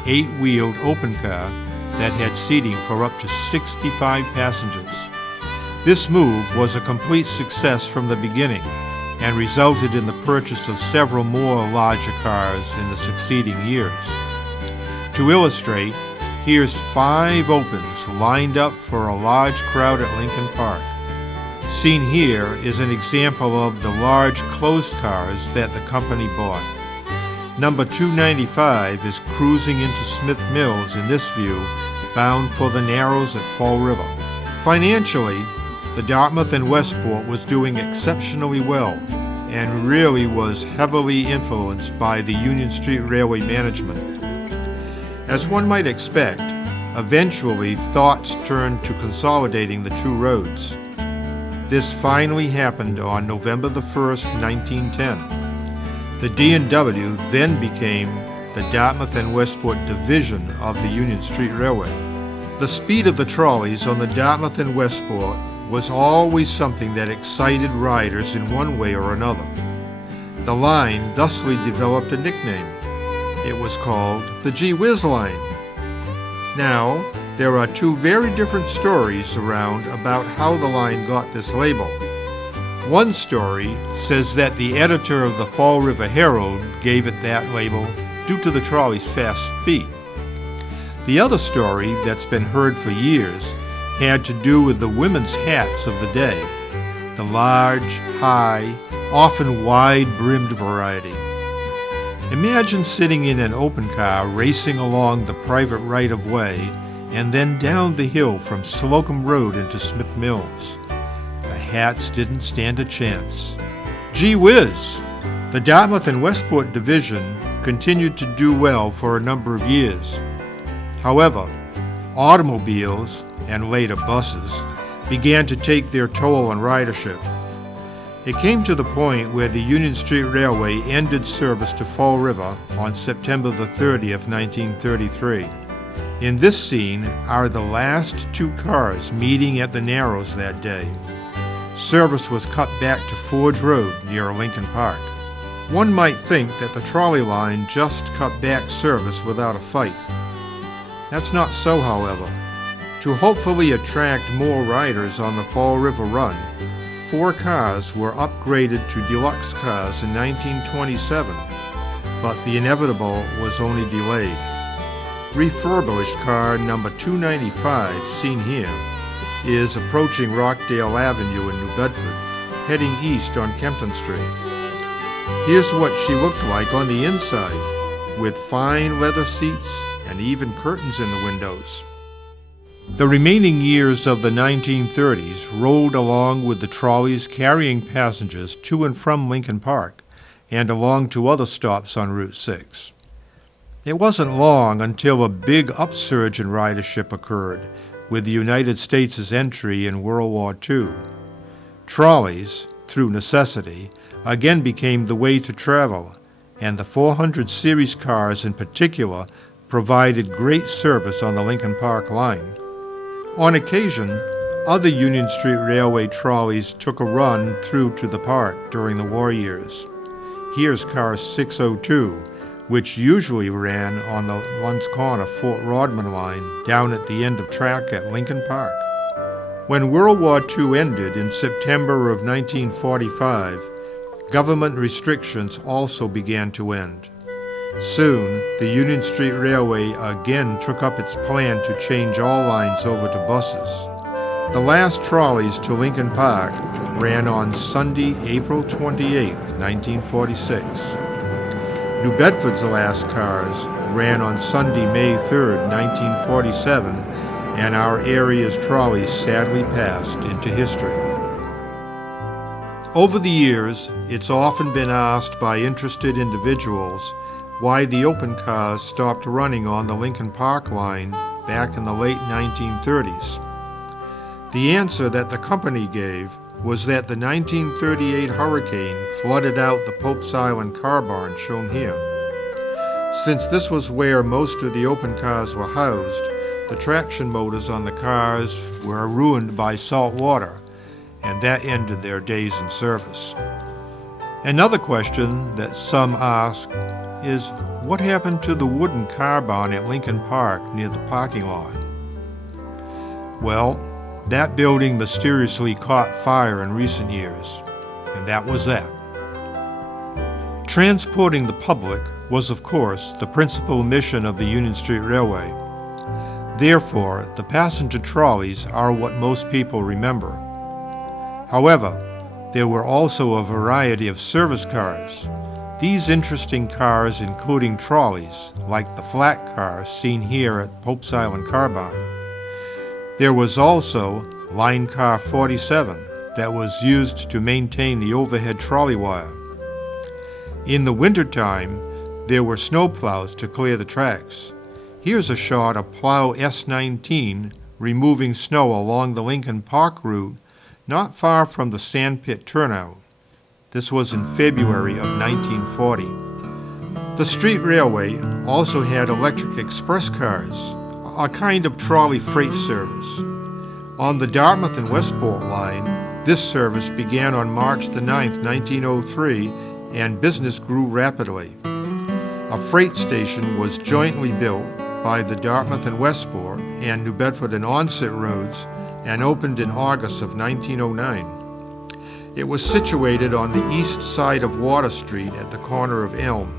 8-wheeled open car that had seating for up to 65 passengers. This move was a complete success from the beginning and resulted in the purchase of several more larger cars in the succeeding years. To illustrate, here's 5 opens lined up for a large crowd at Lincoln Park. Seen here is an example of the large closed cars that the company bought. Number 295 is cruising into Smith Mills in this view, bound for the Narrows at Fall River. Financially, the Dartmouth and Westport was doing exceptionally well and really was heavily influenced by the Union Street Railway management. As one might expect, eventually thoughts turned to consolidating the two roads. This finally happened on November the 1st, 1910. The D&W then became the Dartmouth and Westport division of the Union Street Railway. The speed of the trolleys on the Dartmouth and Westport was always something that excited riders in one way or another. The line thusly developed a nickname. It was called the Gee Whiz Line. Now, there are two very different stories around about how the line got this label. One story says that the editor of the Fall River Herald gave it that label due to the trolley's fast speed. The other story that's been heard for years had to do with the women's hats of the day, the large, high, often wide-brimmed variety. Imagine sitting in an open car racing along the private right-of-way and then down the hill from Slocum Road into Smith Mills. The hats didn't stand a chance. Gee whiz! The Dartmouth and Westport division continued to do well for a number of years. However, automobiles, and later buses, began to take their toll on ridership. It came to the point where the Union Street Railway ended service to Fall River on September the 30th, 1933. In this scene are the last two cars meeting at the Narrows that day. Service was cut back to Forge Road near Lincoln Park. One might think that the trolley line just cut back service without a fight. That's not so, however. To hopefully attract more riders on the Fall River Run, 4 cars were upgraded to deluxe cars in 1927, but the inevitable was only delayed. Refurbished car number 295, seen here, is approaching Rockdale Avenue in New Bedford, heading east on Kempton Street. Here's what she looked like on the inside, with fine leather seats and even curtains in the windows. The remaining years of the 1930s rolled along with the trolleys carrying passengers to and from Lincoln Park and along to other stops on Route 6. It wasn't long until a big upsurge in ridership occurred with the United States' entry in World War II. Trolleys, through necessity, again became the way to travel, and the 400 series cars in particular provided great service on the Lincoln Park line. On occasion, other Union Street Railway trolleys took a run through to the park during the war years. Here's car 602, which usually ran on the Luntz Corner Fort Rodman line down at the end of track at Lincoln Park. When World War II ended in September of 1945, government restrictions also began to end. Soon, the Union Street Railway again took up its plan to change all lines over to buses. The last trolleys to Lincoln Park ran on Sunday, April 28, 1946. New Bedford's last cars ran on Sunday, May 3, 1947, and our area's trolleys sadly passed into history. Over the years, it's often been asked by interested individuals why the open cars stopped running on the Lincoln Park line back in the late 1930s. The answer that the company gave was that the 1938 hurricane flooded out the Pope's Island car barn shown here. Since this was where most of the open cars were housed, the traction motors on the cars were ruined by salt water, and that ended their days in service. Another question that some ask is, what happened to the wooden car barn at Lincoln Park near the parking lot? Well, that building mysteriously caught fire in recent years, and that was that. Transporting the public was, of course, the principal mission of the Union Street Railway. Therefore, the passenger trolleys are what most people remember. However, there were also a variety of service cars. These interesting cars including trolleys, like the flat car seen here at Pope's Island Car Barn. There was also Line Car 47 that was used to maintain the overhead trolley wire. In the wintertime, there were snowplows to clear the tracks. Here's a shot of plow S19 removing snow along the Lincoln Park route not far from the sandpit turnout. This was in February of 1940. The street railway also had electric express cars, a kind of trolley freight service. On the Dartmouth and Westport line, this service began on March the 9th, 1903, and business grew rapidly. A freight station was jointly built by the Dartmouth and Westport and New Bedford and Onset roads and opened in August of 1909. It was situated on the east side of Water Street at the corner of Elm.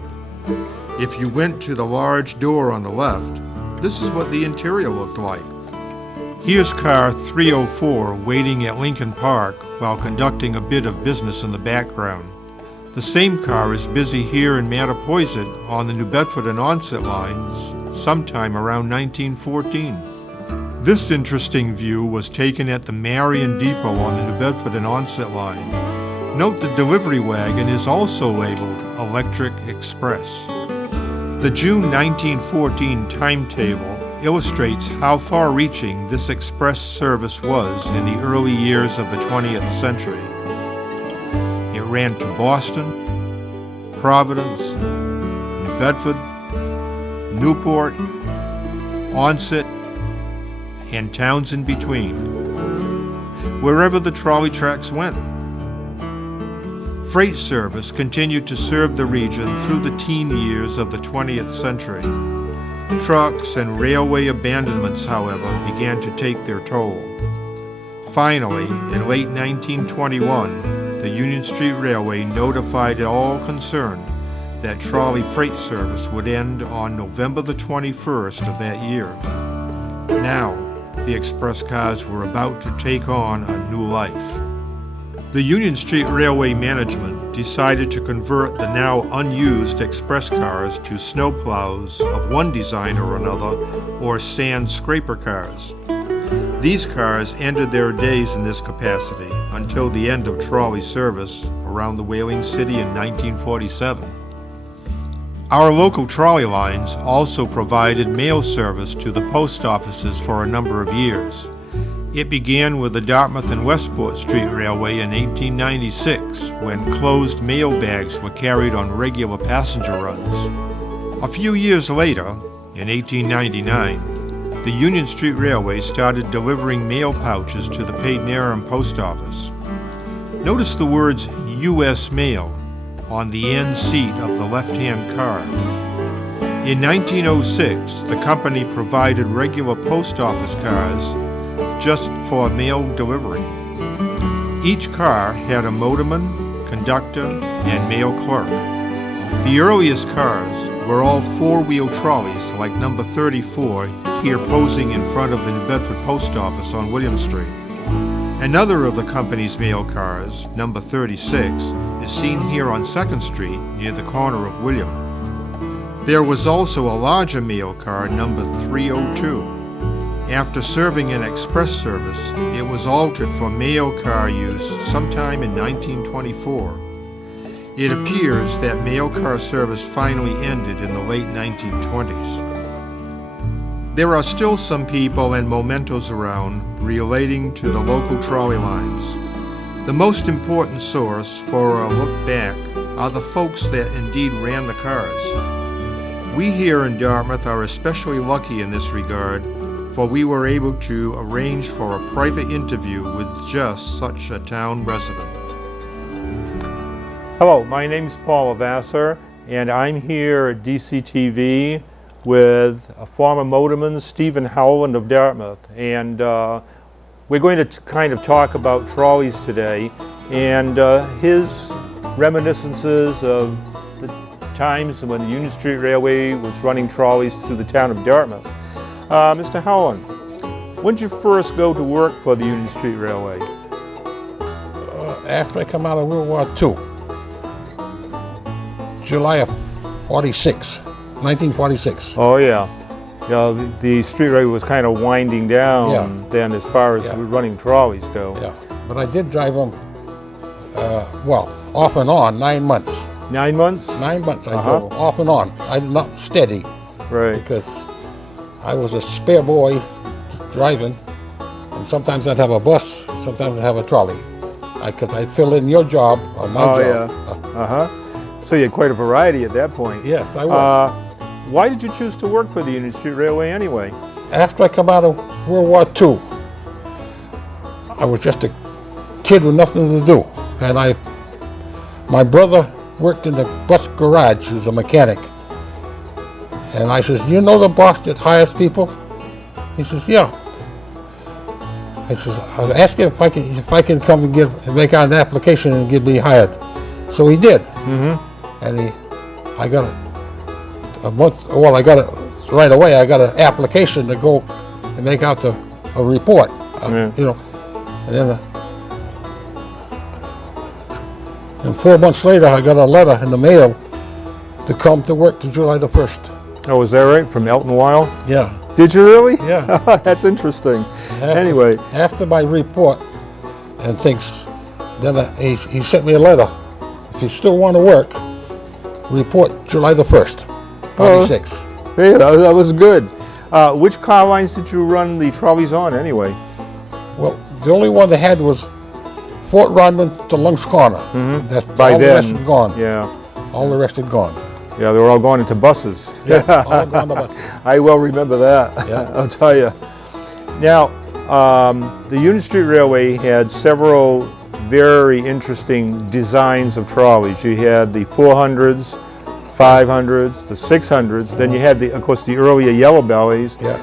If you went to the large door on the left, this is what the interior looked like. Here's car 304 waiting at Lincoln Park while conducting a bit of business in the background. The same car is busy here in Mattapoisett on the New Bedford and Onset lines sometime around 1914. This interesting view was taken at the Marion Depot on the New Bedford and Onset line. Note the delivery wagon is also labeled Electric Express. The June 1914 timetable illustrates how far-reaching this express service was in the early years of the 20th century. It ran to Boston, Providence, New Bedford, Newport, Onset, and towns in between, wherever the trolley tracks went. Freight service continued to serve the region through the teen years of the 20th century. Trucks and railway abandonments, however, began to take their toll. Finally, in late 1921, the Union Street Railway notified all concerned that trolley freight service would end on November the 21st of that year. Now, the express cars were about to take on a new life. The Union Street Railway management decided to convert the now unused express cars to snowplows of one design or another, or sand scraper cars. These cars ended their days in this capacity until the end of trolley service around the whaling city in 1947. Our local trolley lines also provided mail service to the post offices for a number of years. It began with the Dartmouth and Westport Street Railway in 1896, when closed mail bags were carried on regular passenger runs. A few years later, in 1899, the Union Street Railway started delivering mail pouches to the Peyton Post Office. Notice the words U.S. Mail on the end seat of the left-hand car. In 1906, the company provided regular post office cars just for mail delivery. Each car had a motorman, conductor, and mail clerk. The earliest cars were all four-wheel trolleys like number 34 here posing in front of the New Bedford Post Office on William Street. Another of the company's mail cars, number 36, is seen here on 2nd Street near the corner of William. There was also a larger mail car, number 302. After serving an express service, it was altered for mail car use sometime in 1924. It appears that mail car service finally ended in the late 1920s. There are still some people and mementos around relating to the local trolley lines. The most important source for a look back are the folks that indeed ran the cars. We here in Dartmouth are especially lucky in this regard, for we were able to arrange for a private interview with just such a town resident. Hello, my name's Paul Levasseur, and I'm here at DCTV with a former motorman, Stephen Howland of Dartmouth. And we're going to kind of talk about trolleys today and his reminiscences of the times when the Union Street Railway was running trolleys through the town of Dartmouth. Mr. Howland, when did you first go to work for the Union Street Railway? After I come out of World War II. July of 1946. Oh, yeah. Yeah, the street railway was kind of winding down Yeah. then as far as Yeah. running trolleys go. Yeah, but I did drive them, well, off and on, 9 months. 9 months? 9 months I Uh-huh. drove, off and on. I'm not steady Right. because I was a spare boy driving, and sometimes I'd have a bus, sometimes I'd have a trolley. I'd fill in your job or my Oh, job. yeah. Uh-huh. So you had quite a variety at that point. Yes, I was. Why did you choose to work for the Union Street Railway anyway? After I come out of World War II, I was just a kid with nothing to do. And my brother worked in the bus garage, he was a mechanic. And I says, you know the boss that hires people? He says, yeah. I says, I was asking if I can come and make out an application and get me hired. So he did. Mm-hmm. And I got a month, well, I got it right away. I got an application to go and make out a report, Yeah. you know. And then, and 4 months later, I got a letter in the mail to come to work to July the 1st. Oh, is that right? From Elton Weil? Yeah. Did you really? Yeah. That's interesting. After- Anyway, After my report and things, then he sent me a letter. If you still want to work, report July the 1st, 46. hey, that was good. Which car lines did you run the trolleys on anyway? Well, the only one they had was Fort Rodman to Lungs Corner. That's By all then, the rest had gone. Yeah. All the rest had gone. Yeah, they were all going into buses. Yeah, all gone to buses. I well remember that, Yeah. I'll tell you. Now, the Union Street Railway had several very interesting designs of trolleys. You had the 400s, 500s, the 600s, then you had, of course, the earlier yellow bellies, Yeah.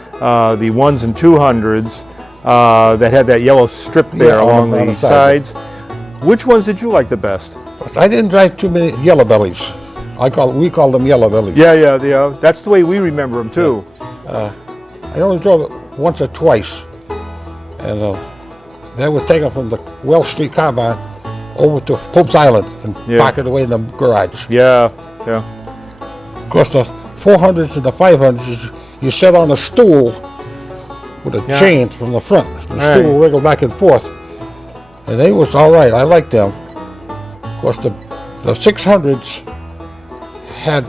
the 1s and 200s that had that yellow strip there Yeah, along on the the side. sides. Which ones did you like the best? I didn't drive too many yellow bellies. We call them yellow bellies. Yeah. That's the way we remember them too. I only drove it once or twice, and that was taken from the Wells Street car barn over to Pope's Island and Yeah. park it away in the garage. Yeah. Of course, the 400s and the 500s, you sit on a stool with a Yeah. chain from the front. The Right. stool wiggled back and forth, and they was all right. I liked them. Of course, the 600s had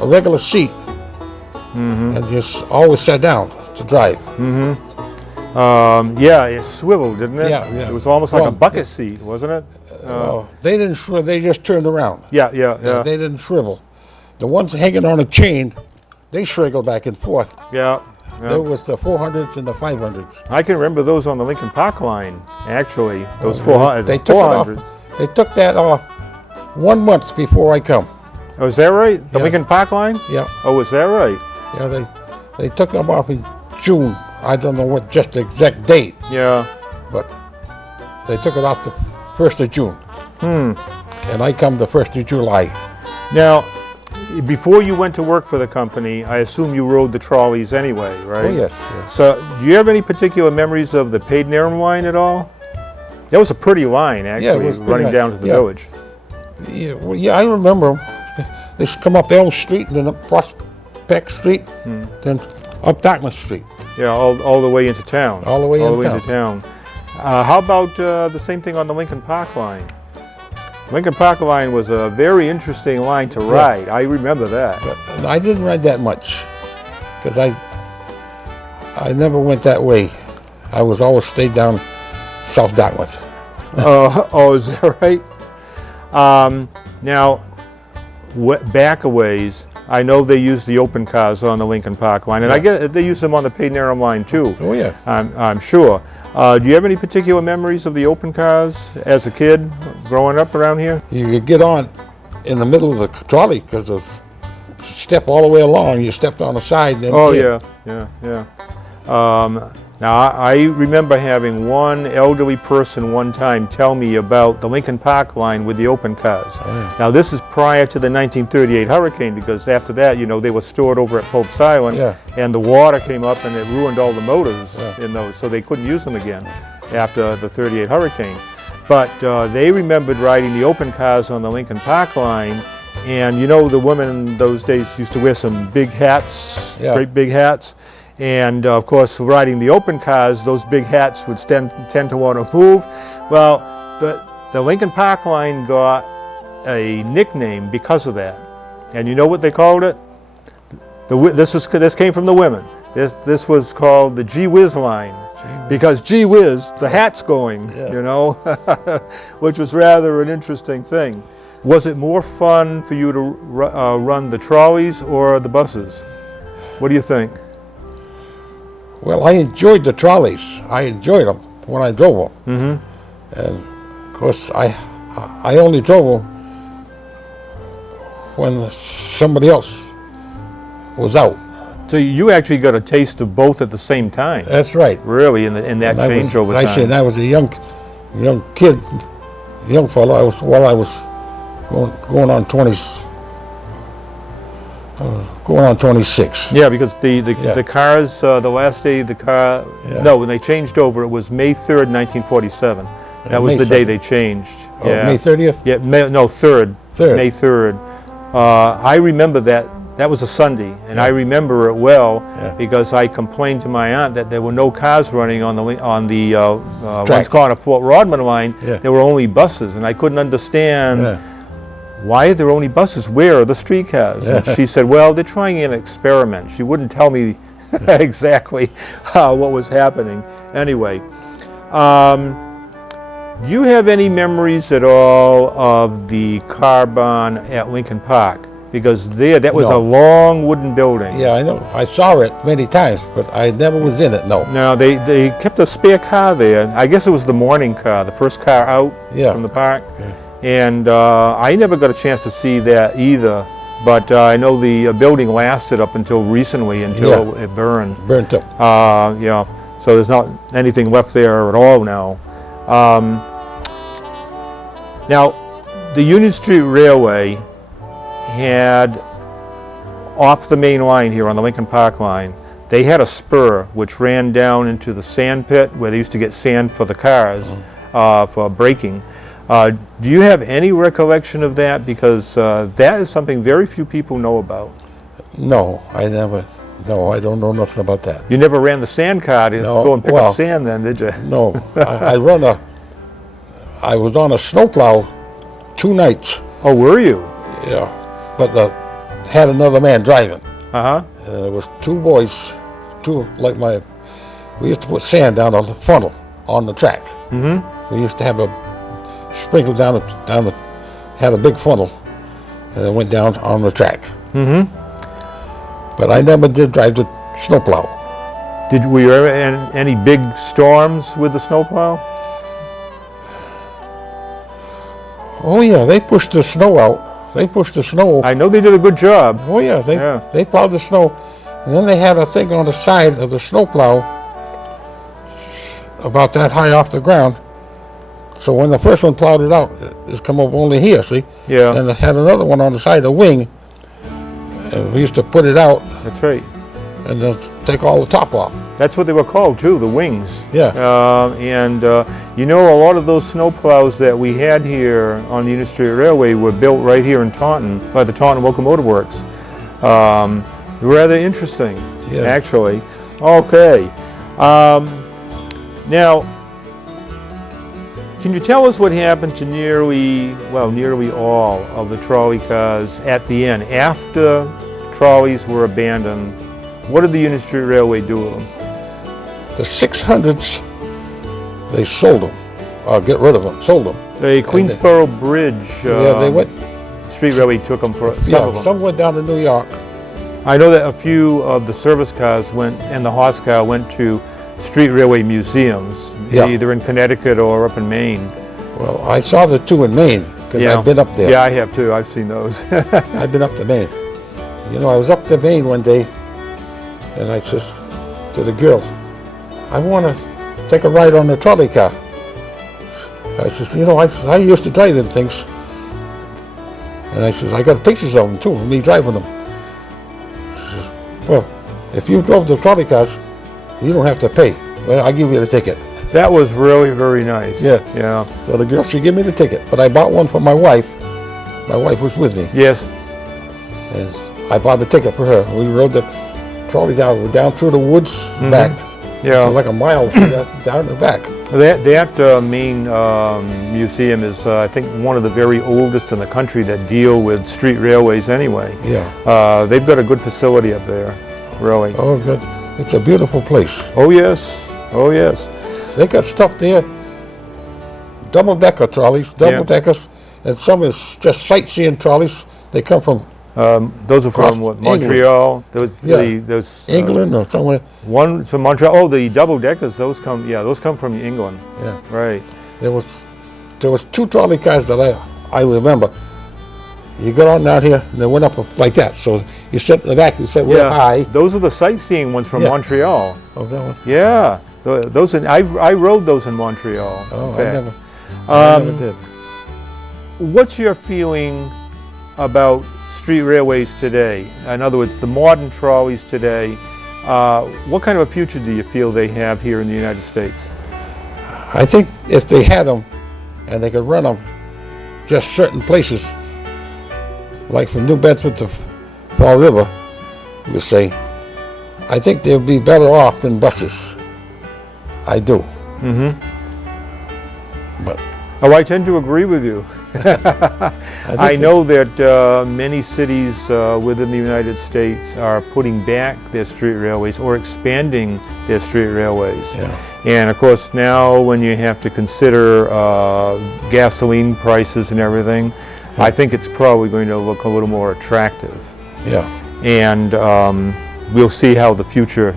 a regular seat, and just always sat down to drive. Yeah, it swiveled, didn't it? Yeah. It was almost like a Well, bucket seat, wasn't it? They didn't shrivel, they just turned around. Yeah. They didn't shrivel. The ones hanging on a chain, they shriggled back and forth. Yeah. There was the 400s and the 500s. I can remember those on the Lincoln Park line, actually. Those They took it off. 400s. They took that off 1 month before I come. Oh, is that right? The Yeah. Lincoln Park line? Yeah, Oh, is that right? yeah. They took them off in June. I don't know what just the exact date, Yeah. but they took it off the 1st of June. And I come the 1st of July. Now, before you went to work for the company, I assume you rode the trolleys anyway, right? Oh yes. So, do you have any particular memories of the Paid-Narum line at all? That was a pretty line, actually, was pretty running nice. down to the Yeah. village. Yeah, well, yeah, I remember 'em. They used to come up Elm Street, and then up Prospect Street, then up Dartmouth Street. Yeah, all the way into town. All the way into into town. How about the same thing on the Lincoln Park line? Lincoln Park line was a very interesting line to ride. I remember that. But I didn't ride that much, because I never went that way. I was always stayed down South Dartmouth. Oh, is that right? Now, back a ways, I know they use the open cars on the Lincoln Park line, and I Yeah. guess they use them on the Paid-Narum line too. Oh yes. I'm sure. Do you have any particular memories of the open cars as a kid growing up around here? You could get on in the middle of the trolley because of step all the way along. You stepped on the side. Then Oh in. yeah. Now I remember having one elderly person one time tell me about the Lincoln Park line with the open cars. Now this is prior to the 1938 hurricane, because after that, you know, they were stored over at Pope's Island, Yeah. and the water came up and it ruined all the motors Yeah. in those, so they couldn't use them again after the 38 hurricane. But they remembered riding the open cars on the Lincoln Park line, And you know the women in those days used to wear some big hats, Yeah. great big hats. And of course, riding the open cars, those big hats would tend to want to move. Well, the Lincoln Park line got a nickname because of that. And you know what they called it? This came from the women. This was called the Gee Whiz line. Because gee whiz, the hat's going, Yeah. you know, which was rather an interesting thing. Was it more fun for you to run the trolleys or the buses? What do you think? Well, I enjoyed the trolleys. I enjoyed them when I drove them. Mm-hmm. And of course, I only drove them when somebody else was out. So you actually got a taste of both at the same time. That's right. Really, in that And I was- changeover I time. said I was a young kid, young fellow. I was going on 20s. Going on 26. Yeah, because the Yeah. cars, the last day the car, Yeah. no, when they changed over, it was May 3rd, 1947. That was May the day 2nd. they changed. Oh, May 30th? Yeah, no, 3rd. Third. May 3rd. I remember that. That was a Sunday, and I remember it well Yeah. because I complained to my aunt that there were no cars running on the Tracks. Once Corner Fort Rodman line. Yeah. There were only buses, and I couldn't understand Yeah. why are there only buses? Where are the streetcars? And she said, well, they're trying an experiment. She wouldn't tell me exactly what was happening. Anyway, do you have any memories at all of the car barn at Lincoln Park? Because that was No. a long wooden building. Yeah, I know. I saw it many times, but I never was in it. No. Now, they kept a spare car there. I guess it was the morning car, the first car out Yeah. from the park. And I never got a chance to see that either. But I know the building lasted up until recently, until it burned. Burnt up. Yeah, so there's not anything left there at all now. Now, the Union Street Railway had, off the main line here on the Lincoln Park line, they had a spur which ran down into the sand pit where they used to get sand for the cars for braking. Do you have any recollection of that? Because that is something very few people know about. No, I never. No, I don't know nothing about that. You never ran the sand car to No, go and pick well- up sand then, did you? No, I was on a snowplow 2 nights. Oh, were you? Yeah, but had another man driving. Uh-huh. There was 2 boys, we used to put sand down the funnel on the track. Mm-hmm. We used to have a sprinkle had a big funnel, and it went down on the track. Mm-hmm. But I never did drive the snowplow. Were you ever in any big storms with the snowplow? Oh yeah, they pushed the snow out. They pushed the snow. I know they did a good job. Oh yeah, they plowed the snow, and then they had a thing on the side of the snowplow about that high off the ground. So when the first one plowed it out, it's come up only here, see? Yeah. And they had another one on the side of the wing, and we used to put it out That's right. and then take all the top off. That's what they were called too, the wings. Yeah. You know, a lot of those snowplows that we had here on the Union Street Railway were built right here in Taunton by the Taunton Locomotive Works. Rather interesting, Yeah. actually. Okay. Now, can you tell us what happened to nearly all of the trolley cars at the end? After trolleys were abandoned, what did the Union Street Railway do with them? The 600s, they sold them, or get rid of them, sold them. The Queensboro Bridge Yeah, they went, Street Railway took them for some of them. some went down to New York. I know that a few of the service cars and the horse car went to street railway museums, Yeah. either in Connecticut or up in Maine. Well, I saw the 2 in Maine, because Yeah. I've been up there. Yeah, I have too. I've seen those. I've been up to Maine. You know, I was up to Maine one day, and I said to the girl, I want to take a ride on the trolley car. I said, you know, I used to drive them things. And I says, I got pictures of them too, of me driving them. She says, well, if you drove the trolley cars, you don't have to pay. Well, I'll give you the ticket. That was really very nice. Yeah. Yeah. So the girl, she gave me the ticket, but I bought one for my wife, My wife was with me, Yes. and I bought the ticket for her. We rode the trolley down through the woods, back. Yeah. Like a mile down the back. That main museum is, I think, one of the very oldest in the country that deal with street railways anyway. Yeah. They've got a good facility up there, really. Oh, good. It's a beautiful place. Oh, yes. Oh, yes. They got stuff there, double-decker trolleys, double-deckers, and some is just sightseeing trolleys. They come from Those are Across from what, England. Montreal? Yeah. Those, England or somewhere. one from Montreal. Oh, the double deckers. Those come from England. Yeah. Right. There was 2 trolley cars that I remember. You got on down here, and they went up like that. So you sit in the back, you sit real high. Those are the sightseeing ones from Yeah. Montreal. Oh, that one? Yeah. Those I rode those in Montreal. Oh, in I fact. never did. What's your feeling about street railways today? In other words, the modern trolleys today. What kind of a future do you feel they have here in the United States? I think if they had them, and they could run them just certain places, like from New Bedford to Fall River, we say, I think they'd be better off than buses. I do. Mm-hmm. But Oh, I tend to agree with you. I know that many cities within the United States are putting back their street railways or expanding their street railways. Yeah. And of course now when you have to consider gasoline prices and everything, I think it's probably going to look a little more attractive. Yeah. And we'll see how the future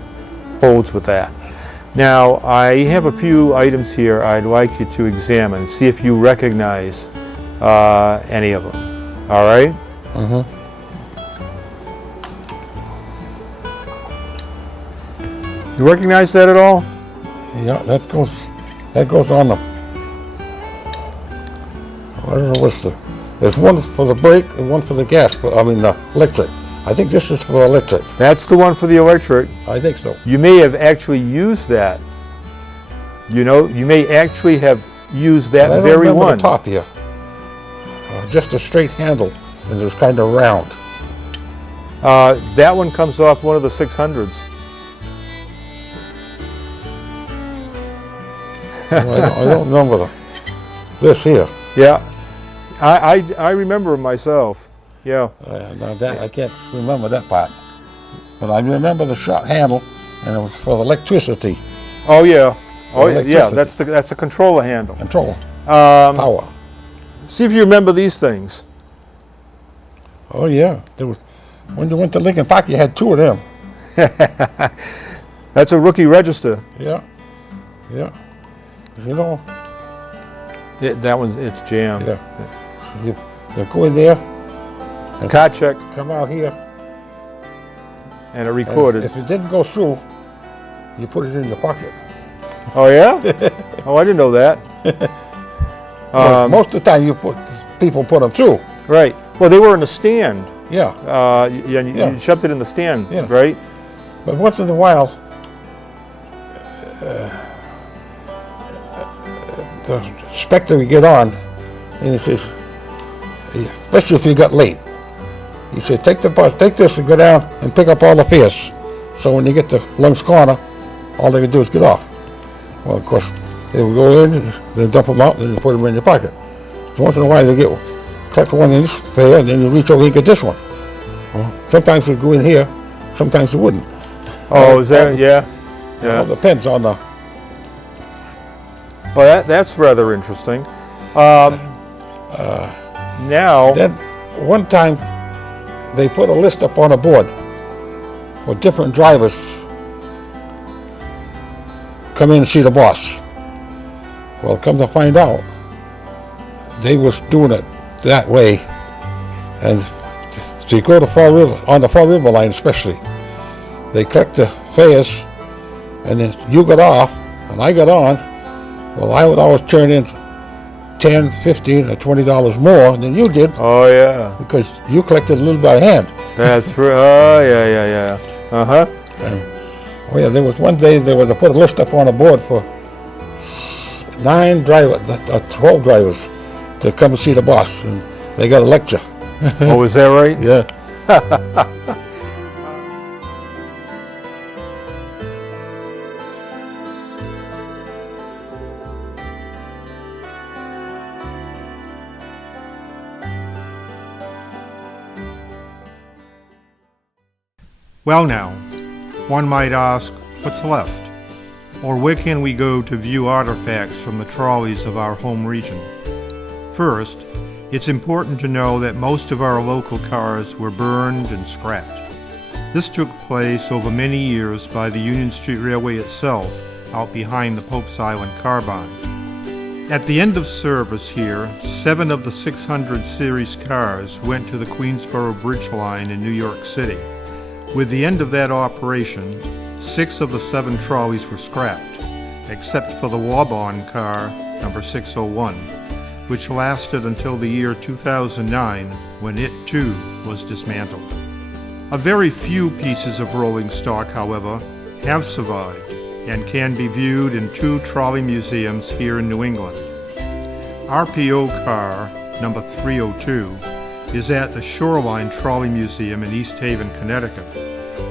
holds with that. Now, I have a few items here I'd like you to examine, see if you recognize any of them. All right? Uh-huh. You recognize that at all? Yeah, that goes on the, I don't know what's there's one for the brake and one for the gas, electric. I think this is for electric. That's the one for the electric. I think so. You may have actually used that. You know, you may actually have used that I don't very remember one. the top here. Just a straight handle, and it's kind of round. That one comes off one of the 600s. I don't remember this here. Yeah, I remember myself. Yeah. Now that I can't remember that part, but I remember the short handle, and it was for electricity Oh yeah. Oh yeah. Electricity. That's a controller handle. control, Um, power. see if you remember these things. Oh yeah, there was when you went to Lincoln Park, you had 2 of them. That's a rookie register. Yeah, yeah. You know, That one's it's jammed. yeah. You go in there, Car check come out here, and it and recorded. if it didn't go through, you put it in your pocket. Oh yeah? Oh, I didn't know that. Well, most of the time, people put them through. Right. Well, they were in the stand. Yeah, You Yeah. shoved it in the stand, Yeah. right? but once in a while, the inspector would get on, and he says, especially if you got late, he said, take the bus, take this and go down and pick up all the fares. So when you get to Lung's Corner, all they can do is get off. Well, of course, they would go in, they dump them out, and then you put them in your pocket. So once in a while, you collect one in this fare, and then you reach over and get this one. Well, sometimes you'd go in here, sometimes you wouldn't. Oh, is that? Yeah. It Yeah. all depends on the, Well, that's rather interesting. Now, then one time, they put a list up on a board for different drivers come in and see the boss. Well, come to find out, they was doing it that way, and to go to Fall River, on the Fall River line especially, they collect the fares, and then you got off, and I got on. Well, I would always turn in $10, $15, or $20 more than you did, oh yeah, because you collected a little by hand. that's true. Oh yeah. Uh huh. Oh yeah, there was one day they were to put a list up on a board for 12 drivers to come and see the boss, and They got a lecture. Oh, is that right? Yeah. Well now, one might ask, what's left? Or where can we go to view artifacts from the trolleys of our home region? First, it's important to know that most of our local cars were burned and scrapped. This took place over many years by the Union Street Railway itself, out behind the Pope's Island car barn. At the end of service here, 7 of the 600 series cars went to the Queensboro Bridge Line in New York City. With the end of that operation, 6 of the 7 trolleys were scrapped, except for the Wabon car, number 601, which lasted until the year 2009, when it too was dismantled. A very few pieces of rolling stock, however, have survived and can be viewed in 2 trolley museums here in New England. RPO car, number 302, is at the Shoreline Trolley Museum in East Haven, Connecticut.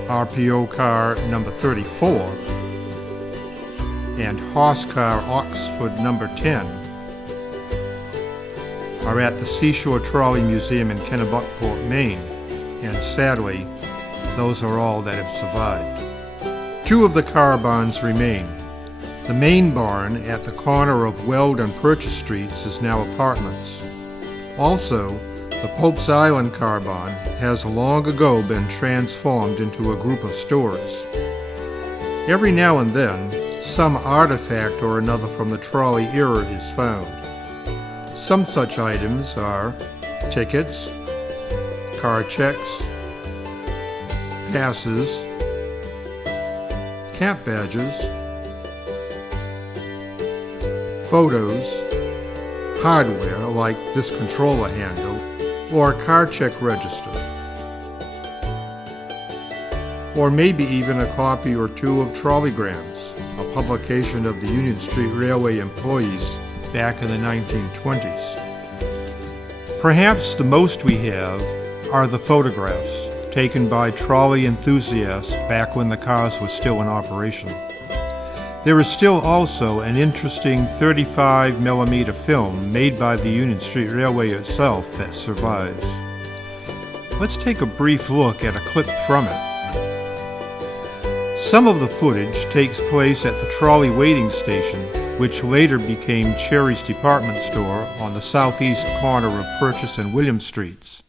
RPO car number 34 and horse car Oxford number 10 are at the Seashore Trolley Museum in Kennebunkport, Maine, and sadly, those are all that have survived. 2 of the car barns remain. The main barn at the corner of Weld and Purchase Streets is now apartments. Also, the Pope's Island car barn has long ago been transformed into a group of stores. Every now and then, some artifact or another from the trolley era is found. Some such items are tickets, car checks, passes, camp badges, photos, hardware like this controller handle, or a car check register, or maybe even a copy or 2 of Trolleygrams, a publication of the Union Street Railway employees back in the 1920s. Perhaps the most we have are the photographs taken by trolley enthusiasts back when the cars were still in operation. There is still also an interesting 35mm film made by the Union Street Railway itself that survives. Let's take a brief look at a clip from it. Some of the footage takes place at the trolley waiting station, which later became Cherry's department store on the southeast corner of Purchase and William Streets.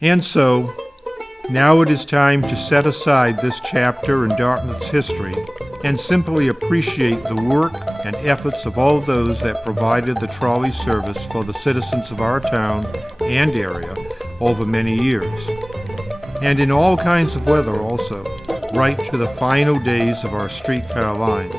And so, now it is time to set aside this chapter in Dartmouth's history and simply appreciate the work and efforts of all those that provided the trolley service for the citizens of our town and area over many years, and in all kinds of weather also, right to the final days of our streetcar lines.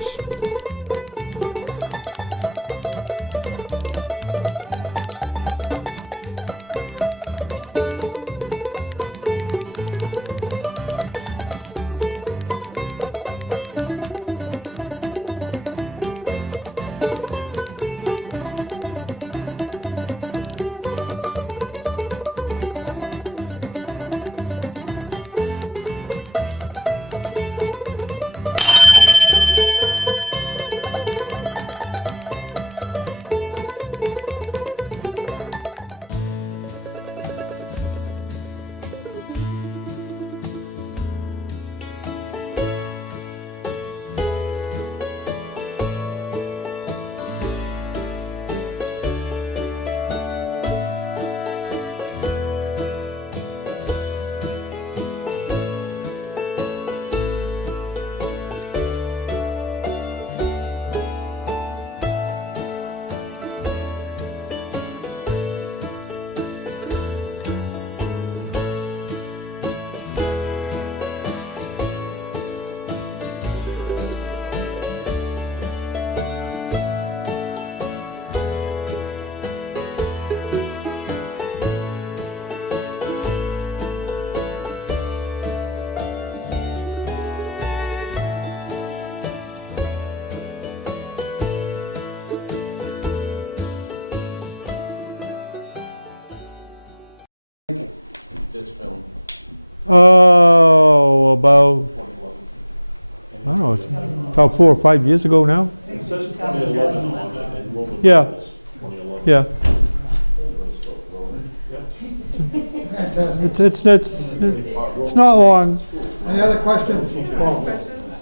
Oh, about, I don't know, it's about 4 or 5 years ago now. It says 2011 on the enrollment. Yeah. list, 2011. Yeah, Fantastic. it's not long. Any other questions? Paul? Question.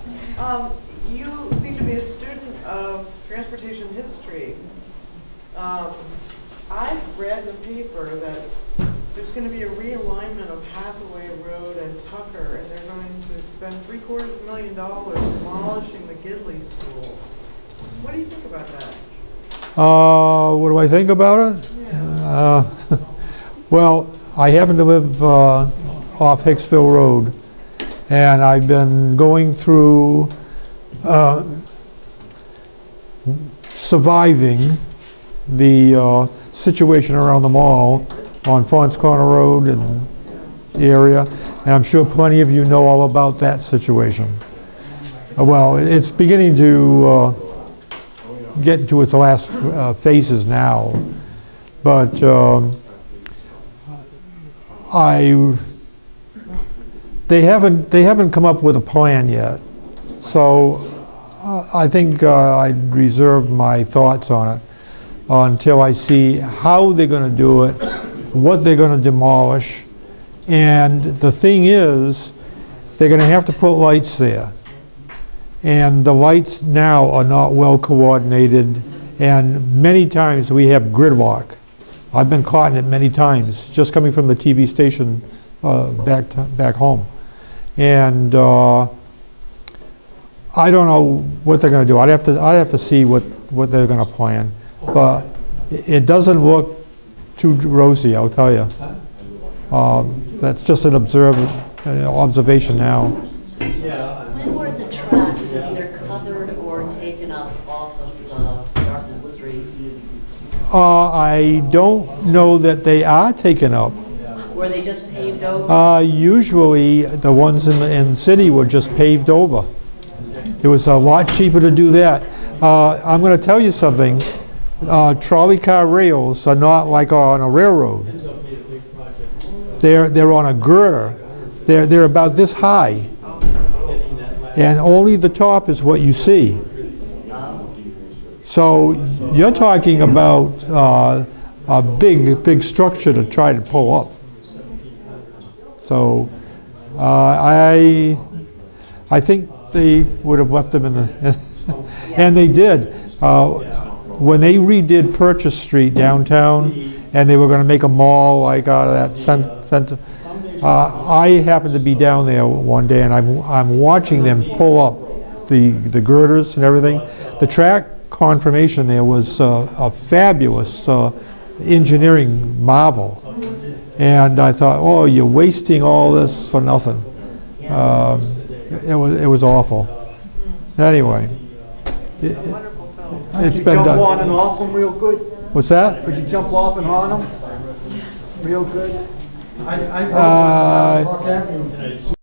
You seem to be a student of transportation history. I've read in the paper that there's going to be a realignment of Hathaway Road and Tucker, and they're going to spend $750,000 demolishing the Gidley School. What do you think about that? What do I think about it? Yeah. Well, I happen to live off Hicksville Road, and I've been going through surviving the situation around the mall on Fons Corner Road and the area, and I'm sure plenty of you know all about that situation. Well, it's beginning to get into its last phases now, but they haven't come up with a plan yet, so I think I'd reserve my thoughts on it until I see how they're going to do it, what they're going to demolish, and the thing is, they're going to have to put lights there. And the lights now are not well coordinated, and many times we have gridlock. I've been caught in it many times, just coming from the TV station back home. And I don't know what they're going to do. I'd have to see what they're going to plan. But it doesn't look too rosy, I'll tell you. That's just an observation now. When were the tracks either covered or taken up off of Dartmouth Street? I don't know that they are taken up. Were they just paved over? Usually, the ones in the city were just paved over. It was a lot cheaper to do that. I'm going to tell you something. Trolley car rails are not like on a railroad. They're on a girder. They're about this high, and only the top is what you see. So you're talking about a big structure to try to pull up. So I think they would have left them in the, and they did. When they redid Purchase Street downtown, and they were going to make a mall like out of that center, I happened to be down there one day, and I'm watching them pull up the girders and everything. The track conformation there was a fabulous engineering marvel, and I thought, oh, you're wasting all this for nothing. It was awful. Anyway, Wonderful film. it's been Jump on done. and off them real good? What's that? Could you jump off and on them? Real good? I Rock Avenue.